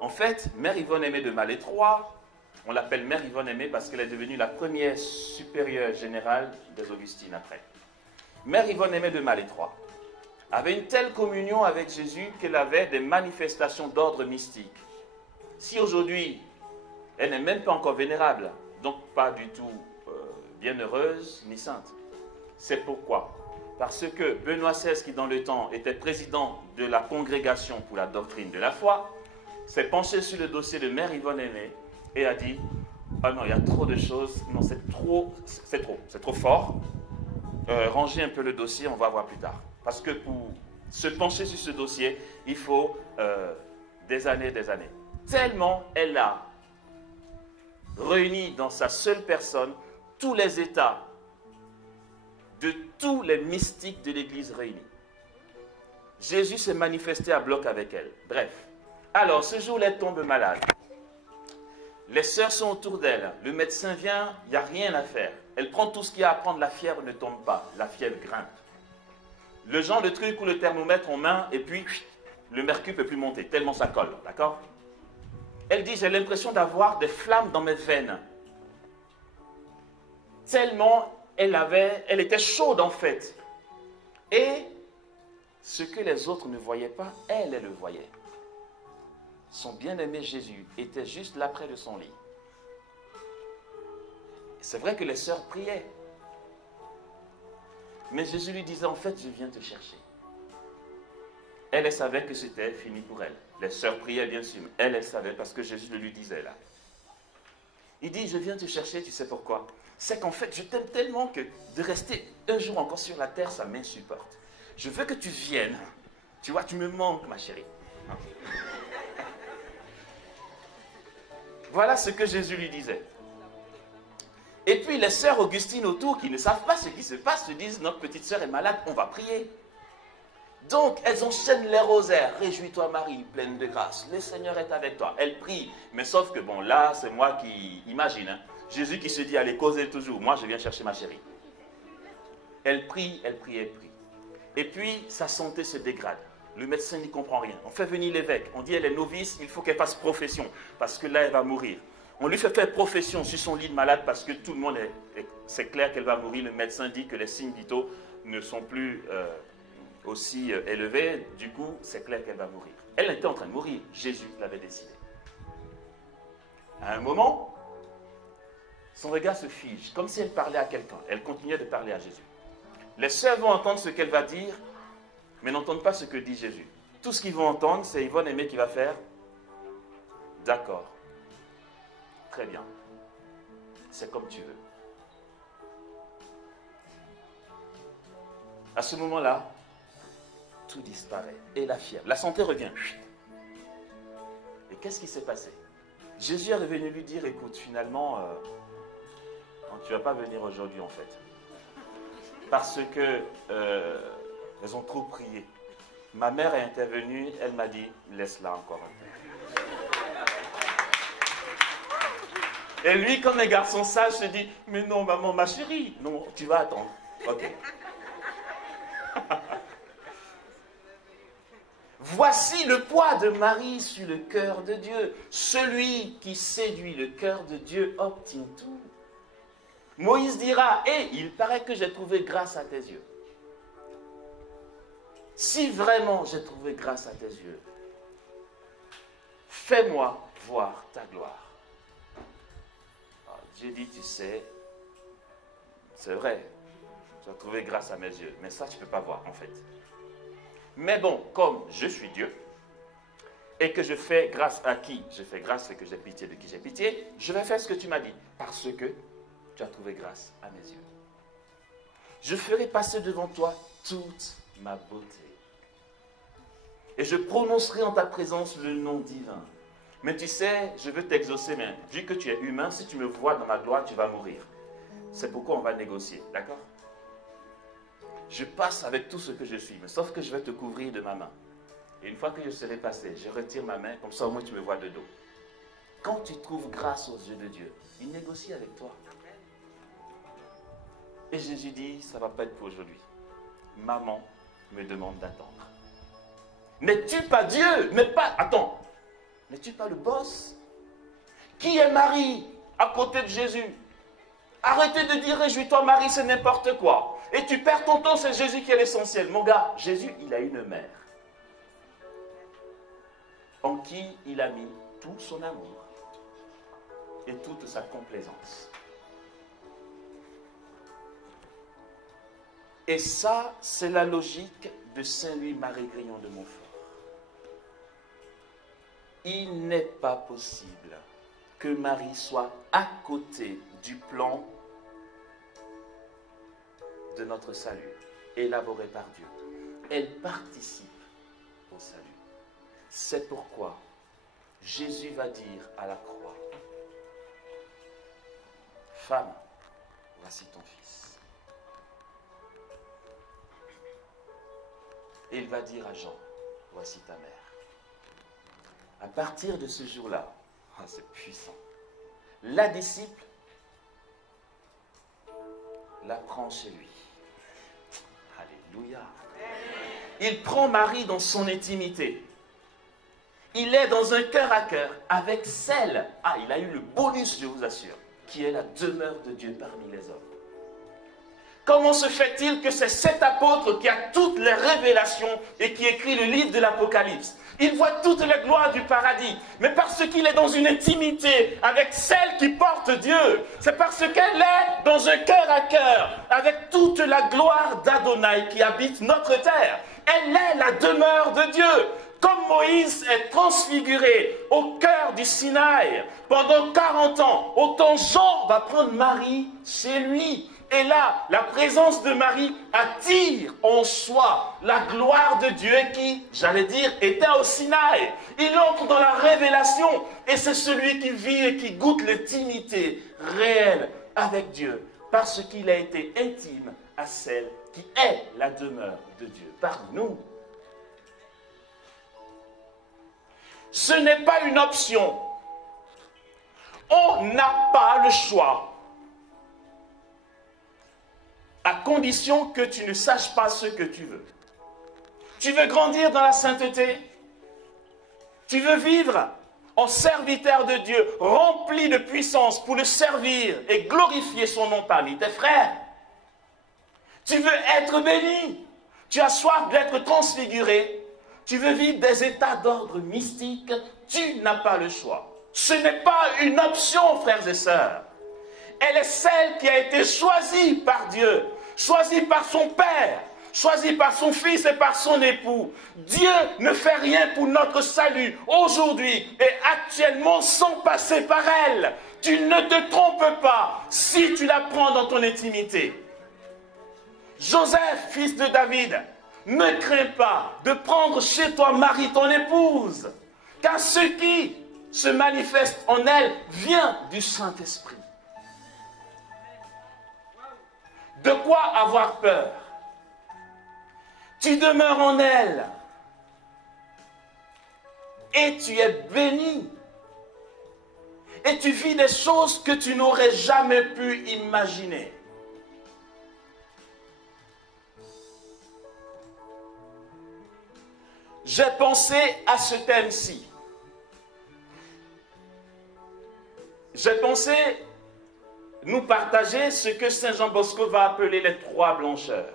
En fait, Mère Yvonne Aimée de Malétroit, on l'appelle Mère Yvonne Aimée parce qu'elle est devenue la première supérieure générale des Augustines après. Mère Yvonne Aimée de Malétroit avait une telle communion avec Jésus qu'elle avait des manifestations d'ordre mystique. Si aujourd'hui, elle n'est même pas encore vénérable, donc pas du tout bienheureuse ni sainte. C'est pourquoi? Parce que Benoît XVI, qui dans le temps était président de la congrégation pour la doctrine de la foi, s'est penché sur le dossier de Mère Yvonne Aimée et a dit « Ah non, il y a trop de choses, non, c'est trop fort. Rangez un peu le dossier, on va voir plus tard. » Parce que pour se pencher sur ce dossier, il faut des années. Tellement elle a réuni dans sa seule personne tous les états de tous les mystiques de l'Église réunis. Jésus s'est manifesté à bloc avec elle. Bref. Alors, ce jour-là, elle tombe malade. Les sœurs sont autour d'elle. Le médecin vient, il n'y a rien à faire. Elle prend tout ce qu'il y a à prendre, la fièvre ne tombe pas. La fièvre grimpe. Le genre de truc où le thermomètre en main, et puis le mercure ne peut plus monter, tellement ça colle. D'accord? Elle dit, j'ai l'impression d'avoir des flammes dans mes veines. Tellement elle était chaude en fait. Et ce que les autres ne voyaient pas, elle le voyait. Son bien-aimé Jésus était juste là près de son lit. C'est vrai que les sœurs priaient. Mais Jésus lui disait, en fait, je viens te chercher. Elle savait que c'était fini pour elle. Les sœurs priaient bien sûr, mais elle savait parce que Jésus le lui disait là. Il dit, je viens te chercher, tu sais pourquoi? C'est qu'en fait, je t'aime tellement que de rester un jour encore sur la terre, ça m'insupporte. Je veux que tu viennes. Tu vois, tu me manques, ma chérie. Voilà ce que Jésus lui disait. Et puis les sœurs Augustines autour, qui ne savent pas ce qui se passe, se disent, notre petite sœur est malade, on va prier. Donc, elles enchaînent les rosaires. Réjouis-toi Marie, pleine de grâce. Le Seigneur est avec toi. Elles prient. Mais sauf que, bon, là, c'est moi qui imagine. Hein. Jésus qui se dit, allez, causez toujours. Moi, je viens chercher ma chérie. Elle prie, elle prie, elle prie. Et puis, sa santé se dégrade. Le médecin n'y comprend rien. On fait venir l'évêque. On dit, elle est novice, il faut qu'elle fasse profession. Parce que là, elle va mourir. On lui fait faire profession sur son lit de malade parce que tout le monde c'est clair qu'elle va mourir. Le médecin dit que les signes vitaux ne sont plus aussi élevés. Du coup, c'est clair qu'elle va mourir. Elle était en train de mourir. Jésus l'avait décidé. À un moment, son regard se fige, comme si elle parlait à quelqu'un. Elle continuait de parler à Jésus. Les sœurs vont entendre ce qu'elle va dire, mais n'entendent pas ce que dit Jésus. Tout ce qu'ils vont entendre, c'est Yvonne Aimée qui va faire « D'accord, très bien, c'est comme tu veux. » À ce moment-là, tout disparaît. Et la fièvre, la santé revient. Et qu'est-ce qui s'est passé? Jésus est revenu lui dire, écoute, finalement, tu ne vas pas venir aujourd'hui en fait. Parce que elles ont trop prié. Ma mère est intervenue, elle m'a dit, laisse-la encore un peu. Et lui, comme les garçons sages, se dit, mais non, maman, ma chérie, non, tu vas attendre. Ok. Voici le poids de Marie sur le cœur de Dieu. Celui qui séduit le cœur de Dieu obtient tout. Moïse dira, hé, il paraît que j'ai trouvé grâce à tes yeux. Si vraiment j'ai trouvé grâce à tes yeux, fais-moi voir ta gloire. Dieu dit, tu sais, c'est vrai, tu as trouvé grâce à mes yeux, mais ça, tu ne peux pas voir, en fait. Mais bon, comme je suis Dieu, et que je fais grâce à qui je fais grâce, et que j'ai pitié de qui j'ai pitié, je vais faire ce que tu m'as dit, parce que tu as trouvé grâce à mes yeux. Je ferai passer devant toi toute ma beauté. Et je prononcerai en ta présence le nom divin. Mais tu sais, je veux t'exaucer, mais vu que tu es humain, si tu me vois dans ma gloire, tu vas mourir. C'est pourquoi on va négocier, d'accord? Je passe avec tout ce que je suis, mais sauf que je vais te couvrir de ma main. Et une fois que je serai passé, je retire ma main, comme ça au moins tu me vois de dos. Quand tu trouves grâce aux yeux de Dieu, il négocie avec toi. Et Jésus dit, ça ne va pas être pour aujourd'hui. Maman me demande d'attendre. N'es-tu pas Dieu? Attends. N'es-tu pas le boss? Qui est Marie à côté de Jésus? Arrêtez de dire réjouis-toi Marie, c'est n'importe quoi. Et tu perds ton temps, c'est Jésus qui est l'essentiel. Mon gars, Jésus, il a une mère en qui il a mis tout son amour et toute sa complaisance. Et ça, c'est la logique de Saint-Louis-Marie Grignon de Montfort. Il n'est pas possible que Marie soit à côté du plan de notre salut, élaboré par Dieu. Elle participe au salut. C'est pourquoi Jésus va dire à la croix, femme, voici ton fils. Et il va dire à Jean, voici ta mère. À partir de ce jour-là, c'est puissant, la disciple la prend chez lui. Alléluia. Il prend Marie dans son intimité. Il est dans un cœur à cœur avec celle, il a eu le bonus, je vous assure, qui est la demeure de Dieu parmi les hommes. Comment se fait-il que c'est cet apôtre qui a toutes les révélations et qui écrit le livre de l'Apocalypse? Il voit toutes les gloires du paradis, mais parce qu'il est dans une intimité avec celle qui porte Dieu. C'est parce qu'elle est dans un cœur à cœur avec toute la gloire d'Adonai qui habite notre terre. Elle est la demeure de Dieu. Comme Moïse est transfiguré au cœur du Sinaï pendant 40 ans, autant Jean va prendre Marie chez lui. Et là, la présence de Marie attire en soi la gloire de Dieu qui, j'allais dire, était au Sinaï. Il entre dans la révélation et c'est celui qui vit et qui goûte l'intimité réelle avec Dieu parce qu'il a été intime à celle qui est la demeure de Dieu parmi nous. Ce n'est pas une option. On n'a pas le choix. À condition que tu ne saches pas ce que tu veux. Tu veux grandir dans la sainteté? Tu veux vivre en serviteur de Dieu, rempli de puissance pour le servir et glorifier son nom parmi tes frères? Tu veux être béni? Tu as soif d'être transfiguré? Tu veux vivre des états d'ordre mystique? Tu n'as pas le choix. Ce n'est pas une option, frères et sœurs. Elle est celle qui a été choisie par Dieu, choisie par son Père, choisie par son Fils et par son époux. Dieu ne fait rien pour notre salut aujourd'hui et actuellement sans passer par elle. Tu ne te trompes pas si tu la prends dans ton intimité. Joseph, fils de David, ne crains pas de prendre chez toi Marie, ton épouse, car ce qui se manifeste en elle vient du Saint-Esprit. De quoi avoir peur? Tu demeures en elle et tu es béni. Et tu vis des choses que tu n'aurais jamais pu imaginer. J'ai pensé à ce thème-ci. J'ai pensé nous partager ce que Saint Jean Bosco va appeler les trois blancheurs.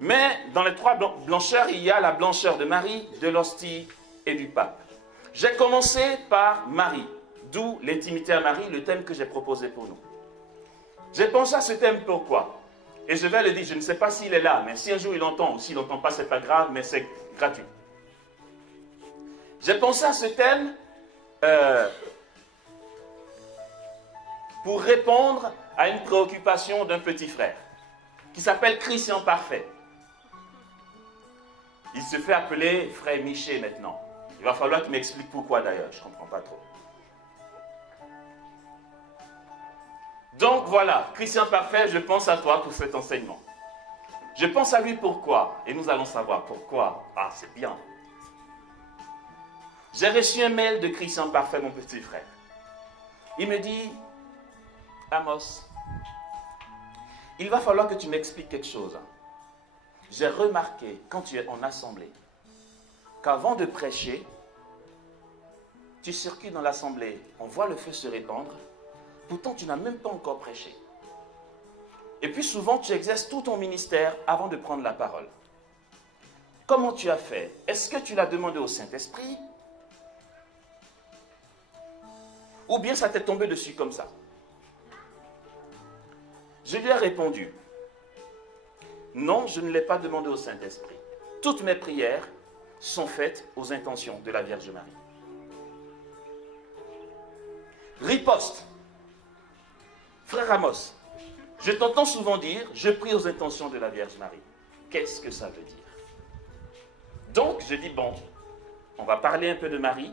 Mais dans les trois blancheurs, il y a la blancheur de Marie, de l'hostie et du pape. J'ai commencé par Marie, d'où l'intimité à Marie, le thème que j'ai proposé pour nous. J'ai pensé à ce thème pourquoi? Et je vais le dire, je ne sais pas s'il est là, mais si un jour il entend ou s'il n'entend pas, ce n'est pas grave, mais c'est gratuit. J'ai pensé à ce thème pour répondre à une préoccupation d'un petit frère qui s'appelle Christian Parfait. Il se fait appeler frère Miché maintenant. Il va falloir qu'il m'explique pourquoi d'ailleurs, je ne comprends pas trop. Donc voilà, Christian Parfait, je pense à toi pour cet enseignement. Je pense à lui pourquoi, et nous allons savoir pourquoi. Ah, c'est bien. J'ai reçu un mail de Christian Parfait, mon petit frère. Il me dit, Amos, il va falloir que tu m'expliques quelque chose. J'ai remarqué, quand tu es en assemblée, qu'avant de prêcher, tu circules dans l'assemblée, on voit le feu se répandre, pourtant tu n'as même pas encore prêché. Et puis souvent, tu exerces tout ton ministère avant de prendre la parole. Comment tu as fait? Est-ce que tu l'as demandé au Saint-Esprit? Ou bien ça t'est tombé dessus comme ça? Je lui ai répondu, non, je ne l'ai pas demandé au Saint-Esprit. Toutes mes prières sont faites aux intentions de la Vierge Marie. Riposte. Frère Amos, je t'entends souvent dire, je prie aux intentions de la Vierge Marie. Qu'est-ce que ça veut dire? Donc, je dis, bon, on va parler un peu de Marie,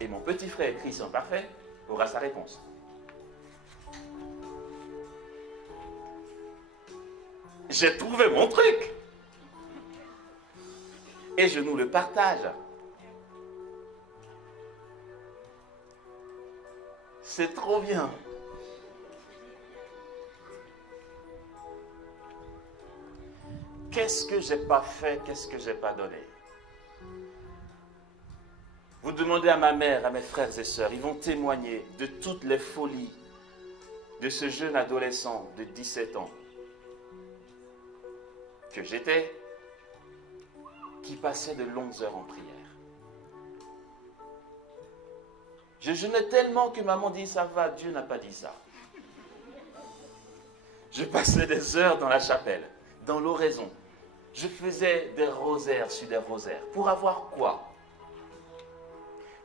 et mon petit frère Christian Parfait aura sa réponse. J'ai trouvé mon truc. Et je nous le partage. C'est trop bien. Qu'est-ce que j'ai pas fait, qu'est-ce que j'ai pas donné? Vous demandez à ma mère, à mes frères et sœurs, ils vont témoigner de toutes les folies de ce jeune adolescent de 17 ans que j'étais, qui passait de longues heures en prière. Je jeûnais tellement que maman dit, ça va, Dieu n'a pas dit ça. Je passais des heures dans la chapelle, dans l'oraison. Je faisais des rosaires sur des rosaires. Pour avoir quoi?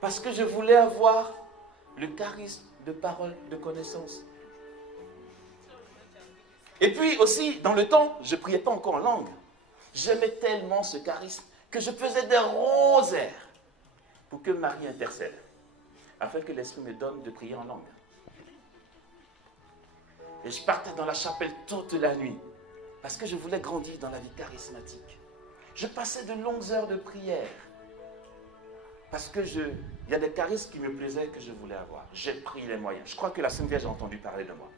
Parce que je voulais avoir le charisme de parole, de connaissance. Et puis aussi, dans le temps, je ne priais pas encore en langue. J'aimais tellement ce charisme que je faisais des rosaires pour que Marie intercède, afin que l'Esprit me donne de prier en langue. Et je partais dans la chapelle toute la nuit, parce que je voulais grandir dans la vie charismatique. Je passais de longues heures de prière, parce que il y a des charismes qui me plaisaient, que je voulais avoir. J'ai pris les moyens. Je crois que la Sainte Vierge a entendu parler de moi.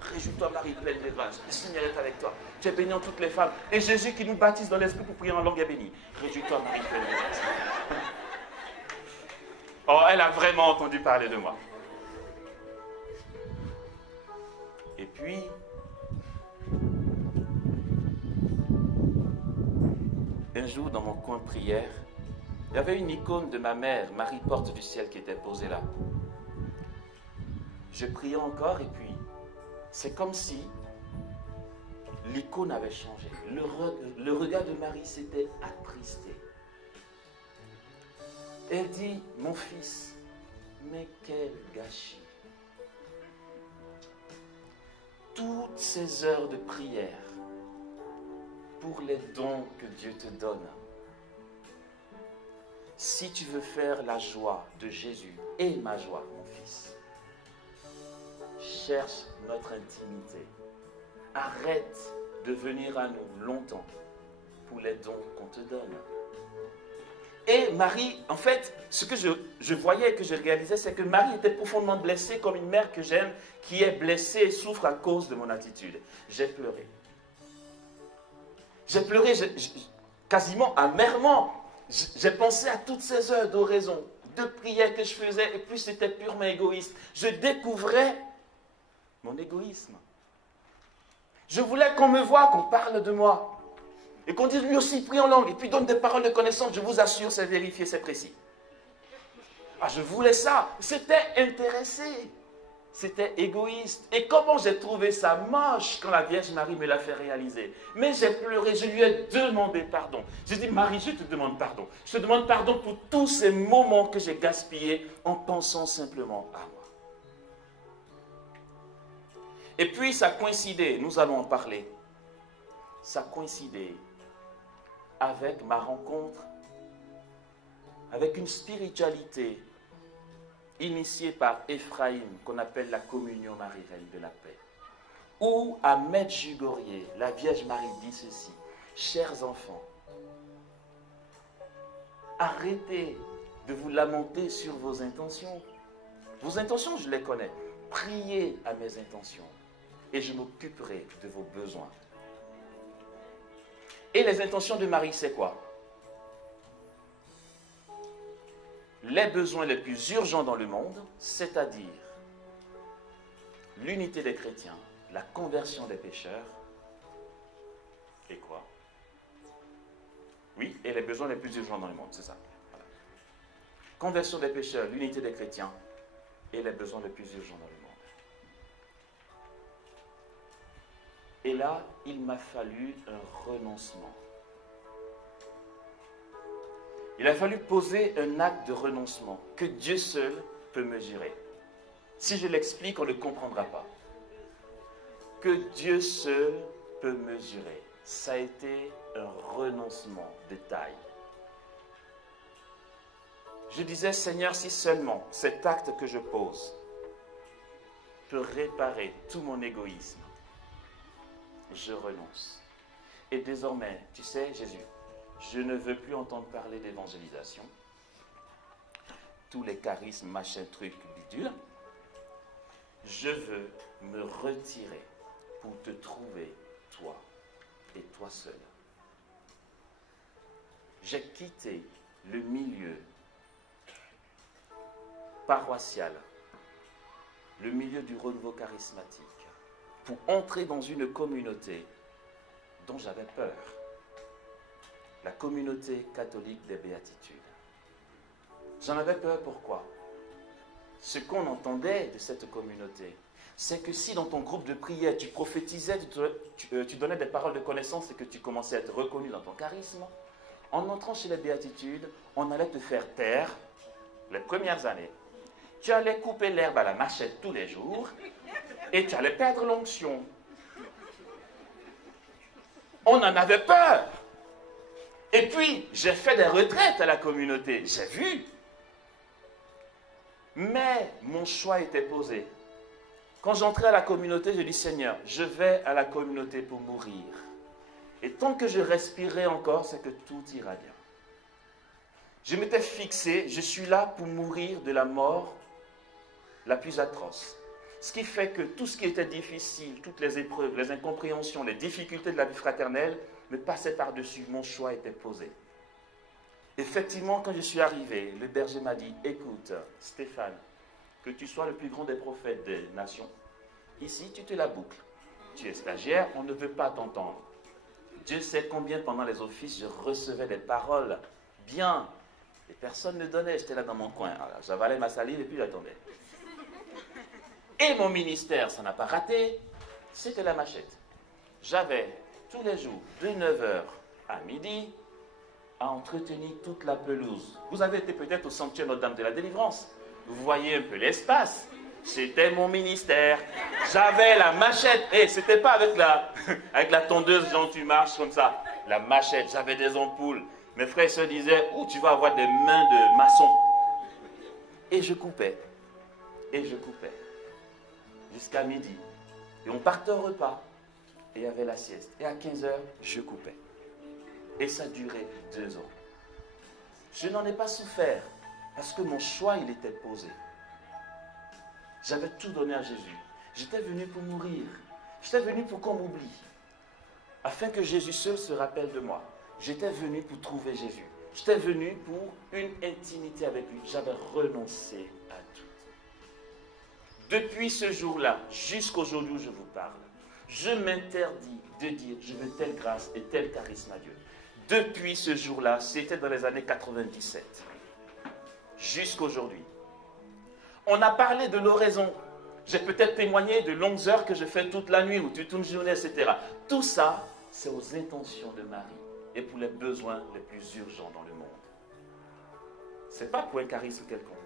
Réjouis-toi Marie, pleine de grâce, le Seigneur est avec toi. Tu es bénie en toutes les femmes. Et Jésus qui nous baptise dans l'Esprit pour prier en langue est béni. Réjouis-toi Marie, pleine de grâce. Oh, elle a vraiment entendu parler de moi. Et puis, un jour, dans mon coin de prière, il y avait une icône de ma mère, Marie Porte du Ciel, qui était posée là. Je priais encore et puis, c'est comme si l'icône avait changé. Le regard de Marie s'était attristé. Elle dit, mon fils, mais quel gâchis. Toutes ces heures de prière pour les dons que Dieu te donne. Si tu veux faire la joie de Jésus et ma joie, mon fils, cherche notre intimité. Arrête de venir à nous longtemps pour les dons qu'on te donne. Et Marie, en fait, ce que je voyais et que je réalisais, c'est que Marie était profondément blessée comme une mère que j'aime, qui est blessée et souffre à cause de mon attitude. J'ai pleuré. J'ai pleuré quasiment amèrement. J'ai pensé à toutes ces heures d'oraison, de prière que je faisais, et puis c'était purement égoïste. Je découvrais mon égoïsme. Je voulais qu'on me voie, qu'on parle de moi. Et qu'on dise lui aussi, prie en langue, et puis donne des paroles de connaissance, je vous assure, c'est vérifié, c'est précis. Ah, je voulais ça. C'était intéressé. C'était égoïste. Et comment j'ai trouvé ça moche quand la Vierge Marie me l'a fait réaliser. Mais j'ai pleuré, je lui ai demandé pardon. J'ai dit, Marie, je te demande pardon. Je te demande pardon pour tous ces moments que j'ai gaspillés en pensant simplement à moi. Et puis ça coïncidait, nous allons en parler, ça coïncidait avec ma rencontre avec une spiritualité initiée par Ephraïm, qu'on appelle la communion Marie-Reine de la paix, où à Medjugorje, la Vierge Marie dit ceci: chers enfants, arrêtez de vous lamenter sur vos intentions. Vos intentions, je les connais. Priez à mes intentions et je m'occuperai de vos besoins. Et les intentions de Marie, c'est quoi? Les besoins les plus urgents dans le monde, c'est-à-dire l'unité des chrétiens, la conversion des pécheurs, et quoi? Oui, et les besoins les plus urgents dans le monde, c'est ça. Voilà. Conversion des pécheurs, l'unité des chrétiens, et les besoins les plus urgents dans le monde. Et là, il m'a fallu un renoncement. Il a fallu poser un acte de renoncement que Dieu seul peut mesurer. Si je l'explique, on ne comprendra pas. Que Dieu seul peut mesurer. Ça a été un renoncement de taille. Je disais, Seigneur, si seulement cet acte que je pose peut réparer tout mon égoïsme, je renonce. Et désormais, tu sais, Jésus, je ne veux plus entendre parler d'évangélisation, tous les charismes, machin, truc, bidule. Je veux me retirer pour te trouver, toi, et toi seul. J'ai quitté le milieu paroissial, le milieu du renouveau charismatique, pour entrer dans une communauté dont j'avais peur. La communauté catholique des béatitudes. J'en avais peur, pourquoi? Ce qu'on entendait de cette communauté, c'est que si dans ton groupe de prière, tu prophétisais, tu donnais des paroles de connaissance et que tu commençais à être reconnu dans ton charisme, en entrant chez les béatitudes, on allait te faire taire les premières années. Tu allais couper l'herbe à la machette tous les jours et tu allais perdre l'onction. On en avait peur. Et puis, j'ai fait des retraites à la communauté, j'ai vu. Mais mon choix était posé. Quand j'entrais à la communauté, je dis, Seigneur, je vais à la communauté pour mourir. Et tant que je respirerai encore, c'est que tout ira bien. Je m'étais fixé, je suis là pour mourir de la mort la plus atroce. Ce qui fait que tout ce qui était difficile, toutes les épreuves, les incompréhensions, les difficultés de la vie fraternelle, me passait par-dessus, mon choix était posé. Effectivement, quand je suis arrivé, le berger m'a dit, écoute, Stéphane, que tu sois le plus grand des prophètes des nations, ici tu te la boucles. Tu es stagiaire, on ne veut pas t'entendre. Dieu sait combien pendant les offices je recevais des paroles bien. Et personne ne donnait, j'étais là dans mon coin. J'avalais ma salive et puis j'attendais. Et mon ministère, ça n'a pas raté, c'était la machette. J'avais tous les jours, de 9h à midi, à entretenir toute la pelouse. Vous avez été peut-être au sanctuaire Notre-Dame de la Délivrance. Vous voyez un peu l'espace. C'était mon ministère. J'avais la machette. Et c'était pas avec la tondeuse dont tu marches comme ça. la machette, j'avais des ampoules. Mes frères et sœurs disaient, oh, tu vas avoir des mains de maçon. Et je coupais. Et je coupais. Jusqu'à midi. Et on partait au repas. Et il y avait la sieste. Et à 15 heures, je coupais. Et ça durait 2 ans. Je n'en ai pas souffert. Parce que mon choix, il était posé. J'avais tout donné à Jésus. J'étais venu pour mourir. J'étais venu pour qu'on m'oublie. Afin que Jésus seul se rappelle de moi. J'étais venu pour trouver Jésus. J'étais venu pour une intimité avec lui. J'avais renoncé à tout. Depuis ce jour-là, jusqu'aujourd'hui où je vous parle, je m'interdis de dire je veux telle grâce et tel charisme à Dieu. Depuis ce jour-là, c'était dans les années 97. Jusqu'aujourd'hui. On a parlé de l'oraison. J'ai peut-être témoigné de longues heures que je fais toute la nuit ou toute une journée, etc. Tout ça, c'est aux intentions de Marie et pour les besoins les plus urgents dans le monde. Ce n'est pas pour un charisme quelconque.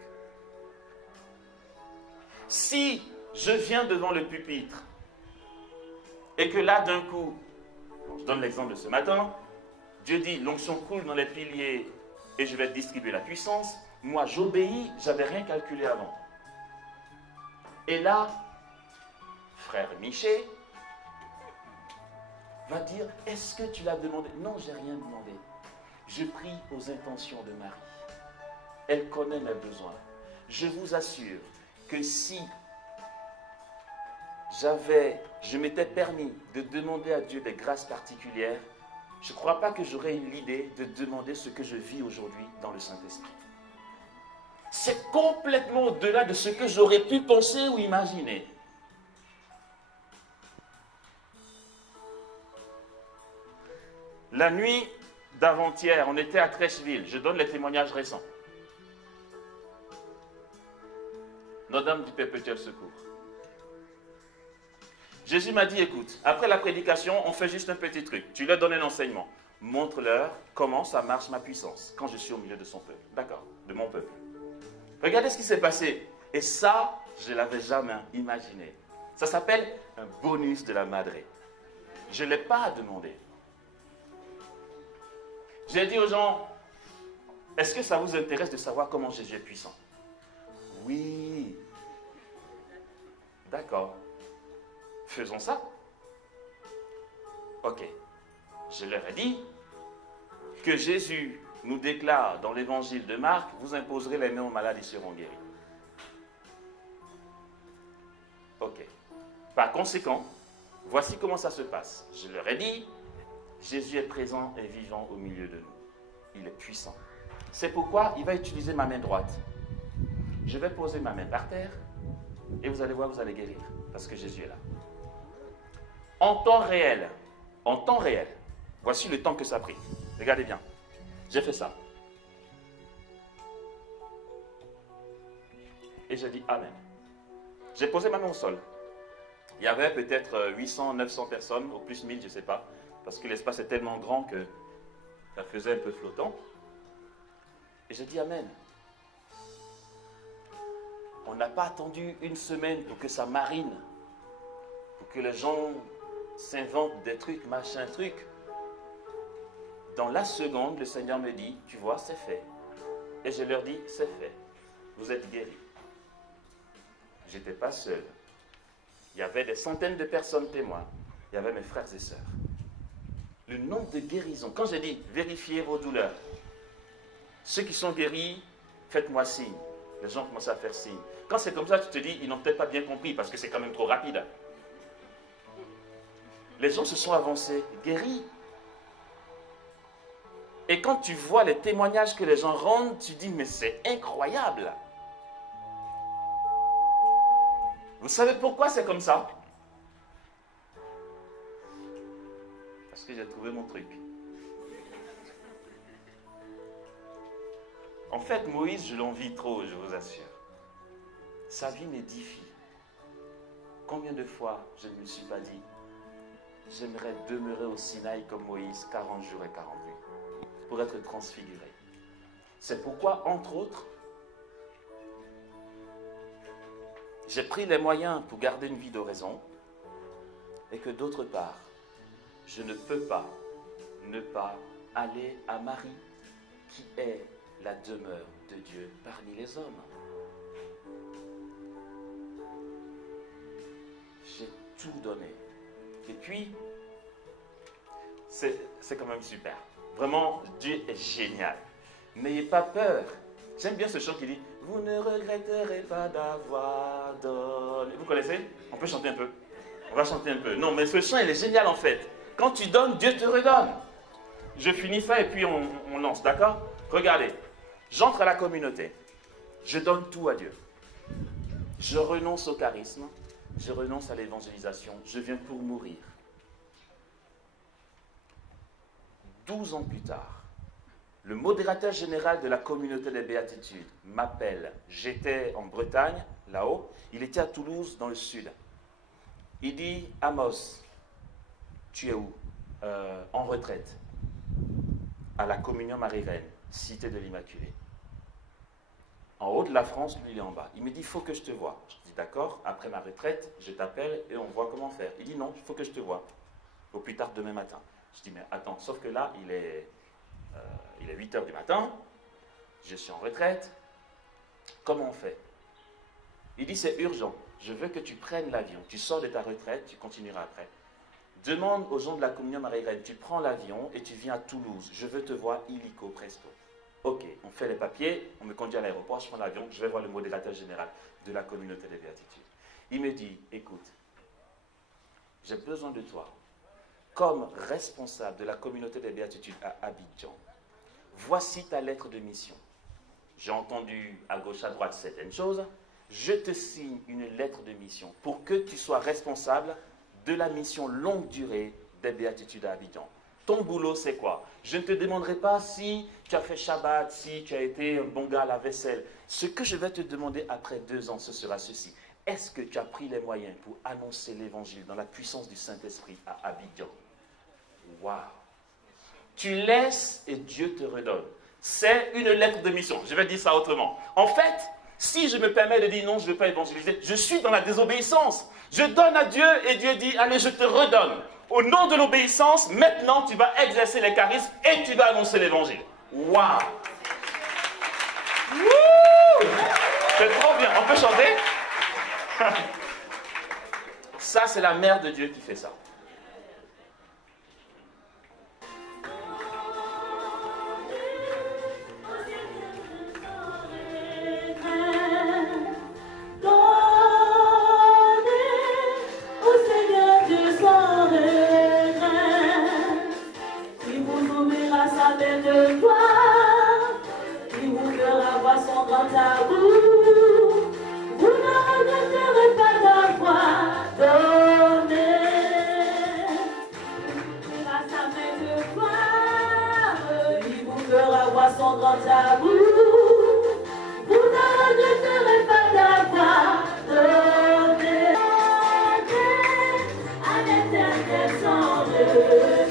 Si je viens devant le pupitre et que là, d'un coup, je donne l'exemple de ce matin, Dieu dit, l'onction coule dans les piliers et je vais distribuer la puissance, moi j'obéis, je n'avais rien calculé avant. Et là, frère Miché va dire, est-ce que tu l'as demandé? Non, je n'ai rien demandé. Je prie aux intentions de Marie. Elle connaît mes besoins. Je vous assure que si je m'étais permis de demander à Dieu des grâces particulières, je ne crois pas que j'aurais eu l'idée de demander ce que je vis aujourd'hui dans le Saint-Esprit. C'est complètement au-delà de ce que j'aurais pu penser ou imaginer. La nuit d'avant-hier, on était à Trècheville. Je donne les témoignages récents. Notre-Dame du Perpétuel Secours. Jésus m'a dit, écoute, après la prédication, on fait juste un petit truc. Tu leur donnes un enseignement. Montre-leur comment ça marche ma puissance quand je suis au milieu de son peuple. D'accord, de mon peuple. Regardez ce qui s'est passé. Et ça, je ne l'avais jamais imaginé. Ça s'appelle un bonus de la Madre. Je ne l'ai pas demandé. J'ai dit aux gens, est-ce que ça vous intéresse de savoir comment Jésus est puissant? Oui. D'accord. Faisons ça. Ok. Je leur ai dit que Jésus nous déclare dans l'évangile de Marc, vous imposerez les mains aux malades, ils seront guéris. Ok. Par conséquent, voici comment ça se passe. Je leur ai dit, Jésus est présent et vivant au milieu de nous. Il est puissant. C'est pourquoi il va utiliser ma main droite. Je vais poser ma main par terre et vous allez voir, vous allez guérir. Parce que Jésus est là. En temps réel, voici le temps que ça a pris. Regardez bien. J'ai fait ça. Et j'ai dit Amen. J'ai posé ma main au sol. Il y avait peut-être 800, 900 personnes, au plus 1000, je ne sais pas. Parce que l'espace est tellement grand que ça faisait un peu flottant. Et j'ai dit Amen. On n'a pas attendu une semaine pour que ça marine. Pour que les gens s'inventent des trucs, machin, trucs. Dans la seconde, le Seigneur me dit, tu vois, c'est fait. Et je leur dis, c'est fait. Vous êtes guéris. Je n'étais pas seul. Il y avait des centaines de personnes témoins. Il y avait mes frères et sœurs. Le nombre de guérisons. Quand j'ai dit, vérifiez vos douleurs. Ceux qui sont guéris, faites-moi signe. Les gens commencent à faire signe. Quand c'est comme ça, tu te dis, ils n'ont peut-être pas bien compris parce que c'est quand même trop rapide. Les gens se sont avancés, guéris. Et quand tu vois les témoignages que les gens rendent, tu dis, mais c'est incroyable. Vous savez pourquoi c'est comme ça? Parce que j'ai trouvé mon truc. En fait, Moïse, je l'envie trop, je vous assure. Sa vie m'édifie. Combien de fois je ne me suis pas dit, j'aimerais demeurer au Sinaï comme Moïse 40 jours et 40 nuits pour être transfiguré. C'est pourquoi, entre autres, j'ai pris les moyens pour garder une vie d'oraison et que d'autre part, je ne peux pas ne pas aller à Marie, qui est la demeure de Dieu parmi les hommes? J'ai tout donné. Et puis, c'est quand même super. Vraiment, Dieu est génial. N'ayez pas peur. J'aime bien ce chant qui dit « Vous ne regretterez pas d'avoir donné ». Vous connaissez? On peut chanter un peu. On va chanter un peu. Non, mais ce chant, il est génial en fait. Quand tu donnes, Dieu te redonne. Je finis ça et puis on lance, d'accord? Regardez, j'entre à la communauté. Je donne tout à Dieu. Je renonce au charisme. Je renonce à l'évangélisation. Je viens pour mourir. 12 ans plus tard, le modérateur général de la communauté des béatitudes m'appelle. J'étais en Bretagne, là-haut. Il était à Toulouse, dans le sud. Il dit, Amos, tu es où? En retraite. À la communion Marie-Reine, cité de l'Immaculée. En haut de la France, lui, il est en bas. Il me dit, il faut que je te voie. Je dis, d'accord, après ma retraite, je t'appelle et on voit comment faire. Il dit, non, il faut que je te voie. Au plus tard demain matin. Je dis, mais attends, sauf que là, il est 8 h du matin, je suis en retraite, comment on fait? Il dit, c'est urgent, je veux que tu prennes l'avion, tu sors de ta retraite, tu continueras après. Demande aux gens de la communion Marie-Reine, tu prends l'avion et tu viens à Toulouse, je veux te voir illico presto. Ok, on fait les papiers, on me conduit à l'aéroport, je prends l'avion, je vais voir le modérateur général de la communauté des béatitudes. Il me dit, écoute, j'ai besoin de toi. Comme responsable de la communauté des béatitudes à Abidjan, voici ta lettre de mission. J'ai entendu à gauche, à droite certaines choses. Je te signe une lettre de mission pour que tu sois responsable de la mission longue durée des béatitudes à Abidjan. Ton boulot, c'est quoi? Je ne te demanderai pas si tu as fait Shabbat, si tu as été un bon gars à la vaisselle. Ce que je vais te demander après 2 ans, ce sera ceci. Est-ce que tu as pris les moyens pour annoncer l'évangile dans la puissance du Saint-Esprit à Abidjan? Waouh! Tu laisses et Dieu te redonne. C'est une lettre de mission. Je vais dire ça autrement. En fait, si je me permets de dire non, je ne veux pas évangéliser, je suis dans la désobéissance. Je donne à Dieu et Dieu dit, allez, je te redonne. Au nom de l'obéissance, maintenant, tu vas exercer les charismes et tu vas annoncer l'évangile. Waouh! C'est trop bien. On peut chanter? Ça, c'est la mère de Dieu qui fait ça. Son grand amour, vous ne regretterez pas d'avoir donné à l'éternel sans regret.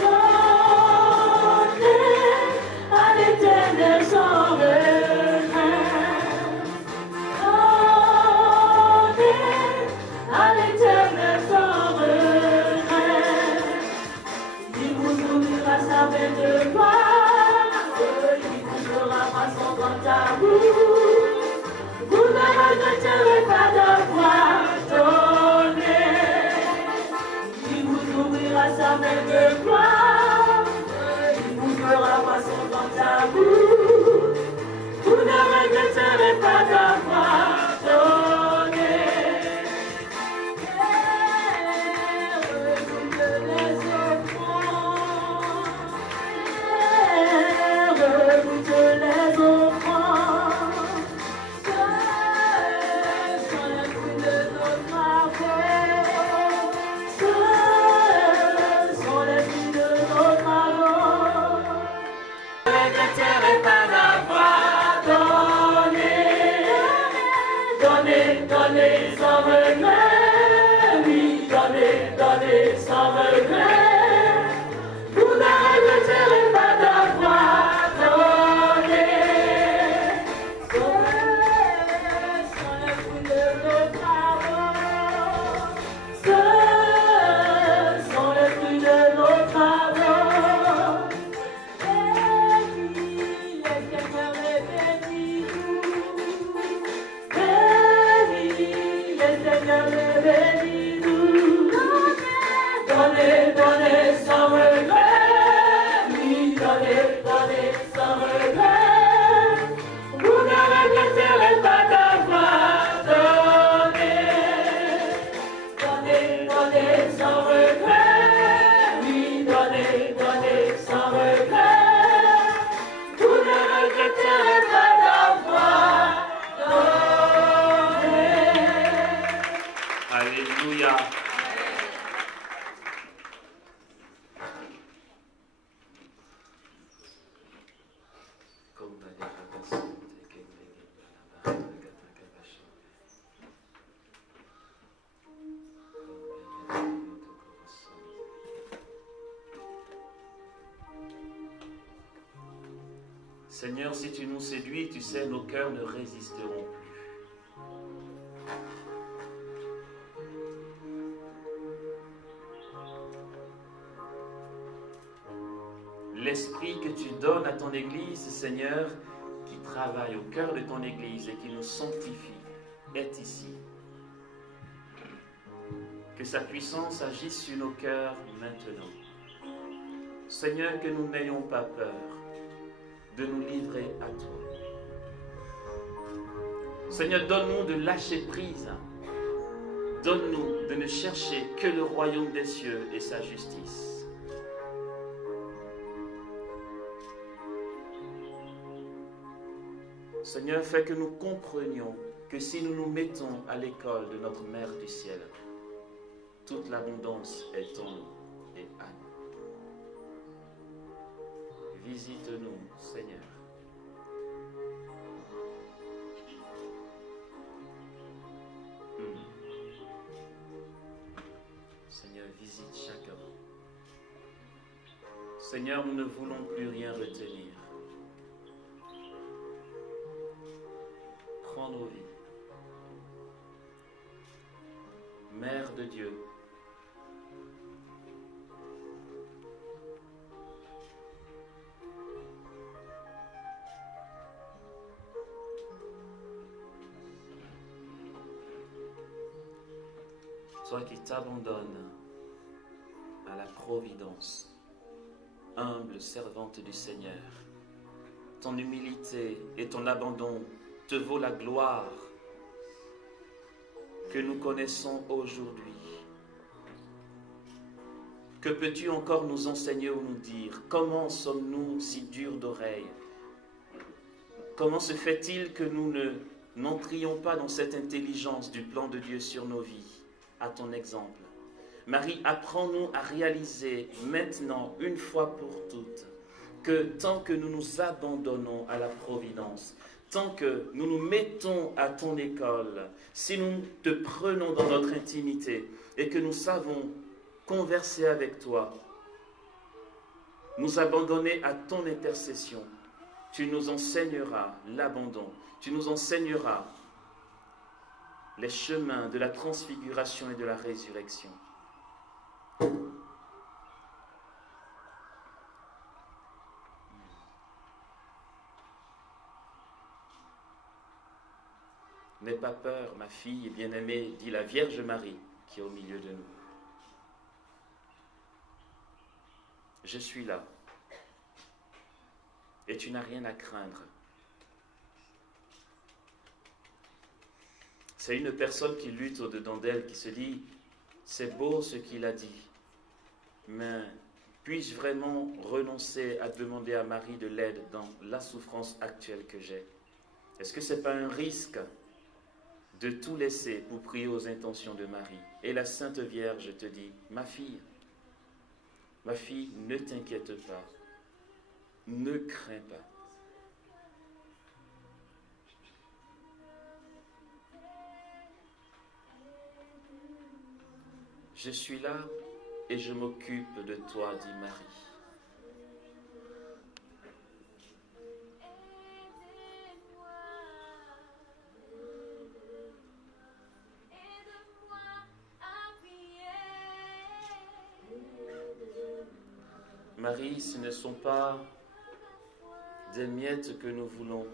Donnez à l'éternel sans regret. Donnez à l'éternel sans regret. Il vous ouvrira sa main de gloire. Vous ne regretterez pas d'avoir donné. Il vous ouvrira sa main de gloire. Il vous fera voir son grand amour. Vous ne regretterez pas d'avoir donné. Toutes les offrandes, toutes les offrandes. Regretterez cesserai pas d'avoir adoré. Alléluia. Seigneur, si tu nous séduis, tu sais, nos cœurs ne résisteront plus. L'esprit que tu donnes à ton Église, Seigneur, qui travaille au cœur de ton Église et qui nous sanctifie, est ici. Que sa puissance agisse sur nos cœurs maintenant. Seigneur, que nous n'ayons pas peur de nous livrer à toi. Seigneur, donne-nous de lâcher prise. Donne-nous de ne chercher que le royaume des cieux et sa justice. Seigneur, fais que nous comprenions que si nous nous mettons à l'école de notre Mère du ciel, toute l'abondance est en nous et à nous. Visite-nous, Seigneur. Seigneur, visite chacun. Seigneur, nous ne voulons plus rien retenir. Prends nos vies. Mère de Dieu, toi qui t'abandonnes à la providence, humble servante du Seigneur, ton humilité et ton abandon te vaut la gloire que nous connaissons aujourd'hui. Que peux-tu encore nous enseigner ou nous dire? Comment sommes-nous si durs d'oreille? Comment se fait-il que nous n'entrions pas dans cette intelligence du plan de Dieu sur nos vies? À ton exemple. Marie, apprends-nous à réaliser maintenant, une fois pour toutes, que tant que nous nous abandonnons à la providence, tant que nous nous mettons à ton école, si nous te prenons dans notre intimité et que nous savons converser avec toi, nous abandonner à ton intercession, tu nous enseigneras l'abandon, tu nous enseigneras les chemins de la transfiguration et de la résurrection. N'aie pas peur, ma fille bien-aimée, dit la Vierge Marie qui est au milieu de nous. Je suis là et tu n'as rien à craindre. C'est une personne qui lutte au-dedans d'elle, qui se dit, c'est beau ce qu'il a dit, mais puis-je vraiment renoncer à demander à Marie de l'aide dans la souffrance actuelle que j'ai? Est-ce que ce n'est pas un risque de tout laisser pour prier aux intentions de Marie? Et la Sainte Vierge te dit, ma fille, ne t'inquiète pas, ne crains pas. Je suis là et je m'occupe de toi, dit Marie. Marie, ce ne sont pas des miettes que nous voulons.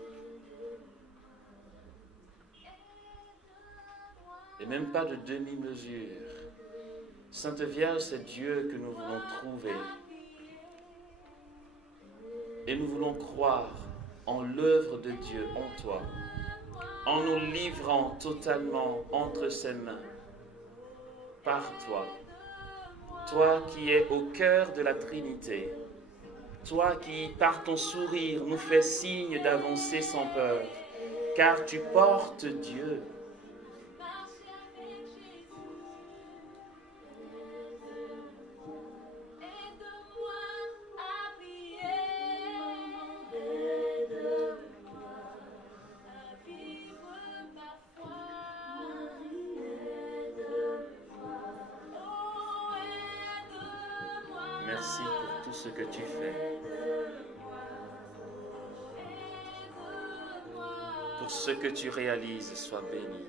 Et même pas de demi-mesure. Sainte Vierge, c'est Dieu que nous voulons trouver. Et nous voulons croire en l'œuvre de Dieu en toi, en nous livrant totalement entre ses mains, par toi. Toi qui es au cœur de la Trinité, Toi qui, par ton sourire, nous fais signe d'avancer sans peur, car tu portes Dieu. Merci pour tout ce que tu fais. Pour ce que tu réalises, sois béni.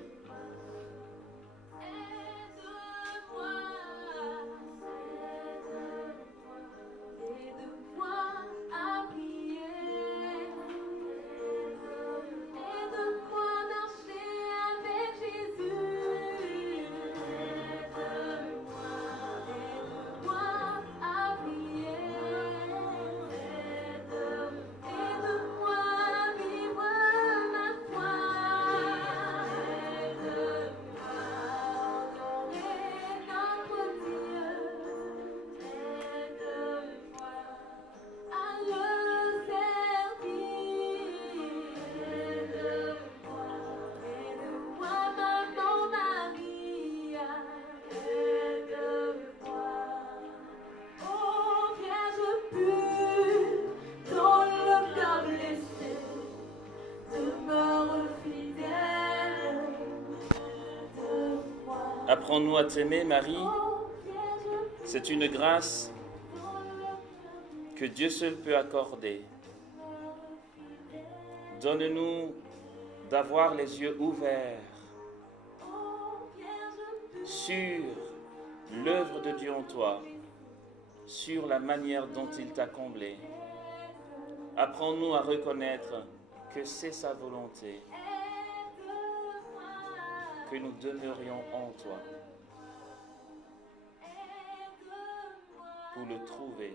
Apprends-nous à t'aimer, Marie. C'est une grâce que Dieu seul peut accorder. Donne-nous d'avoir les yeux ouverts sur l'œuvre de Dieu en toi, sur la manière dont il t'a comblé. Apprends-nous à reconnaître que c'est sa volonté, que nous demeurions en toi pour le trouver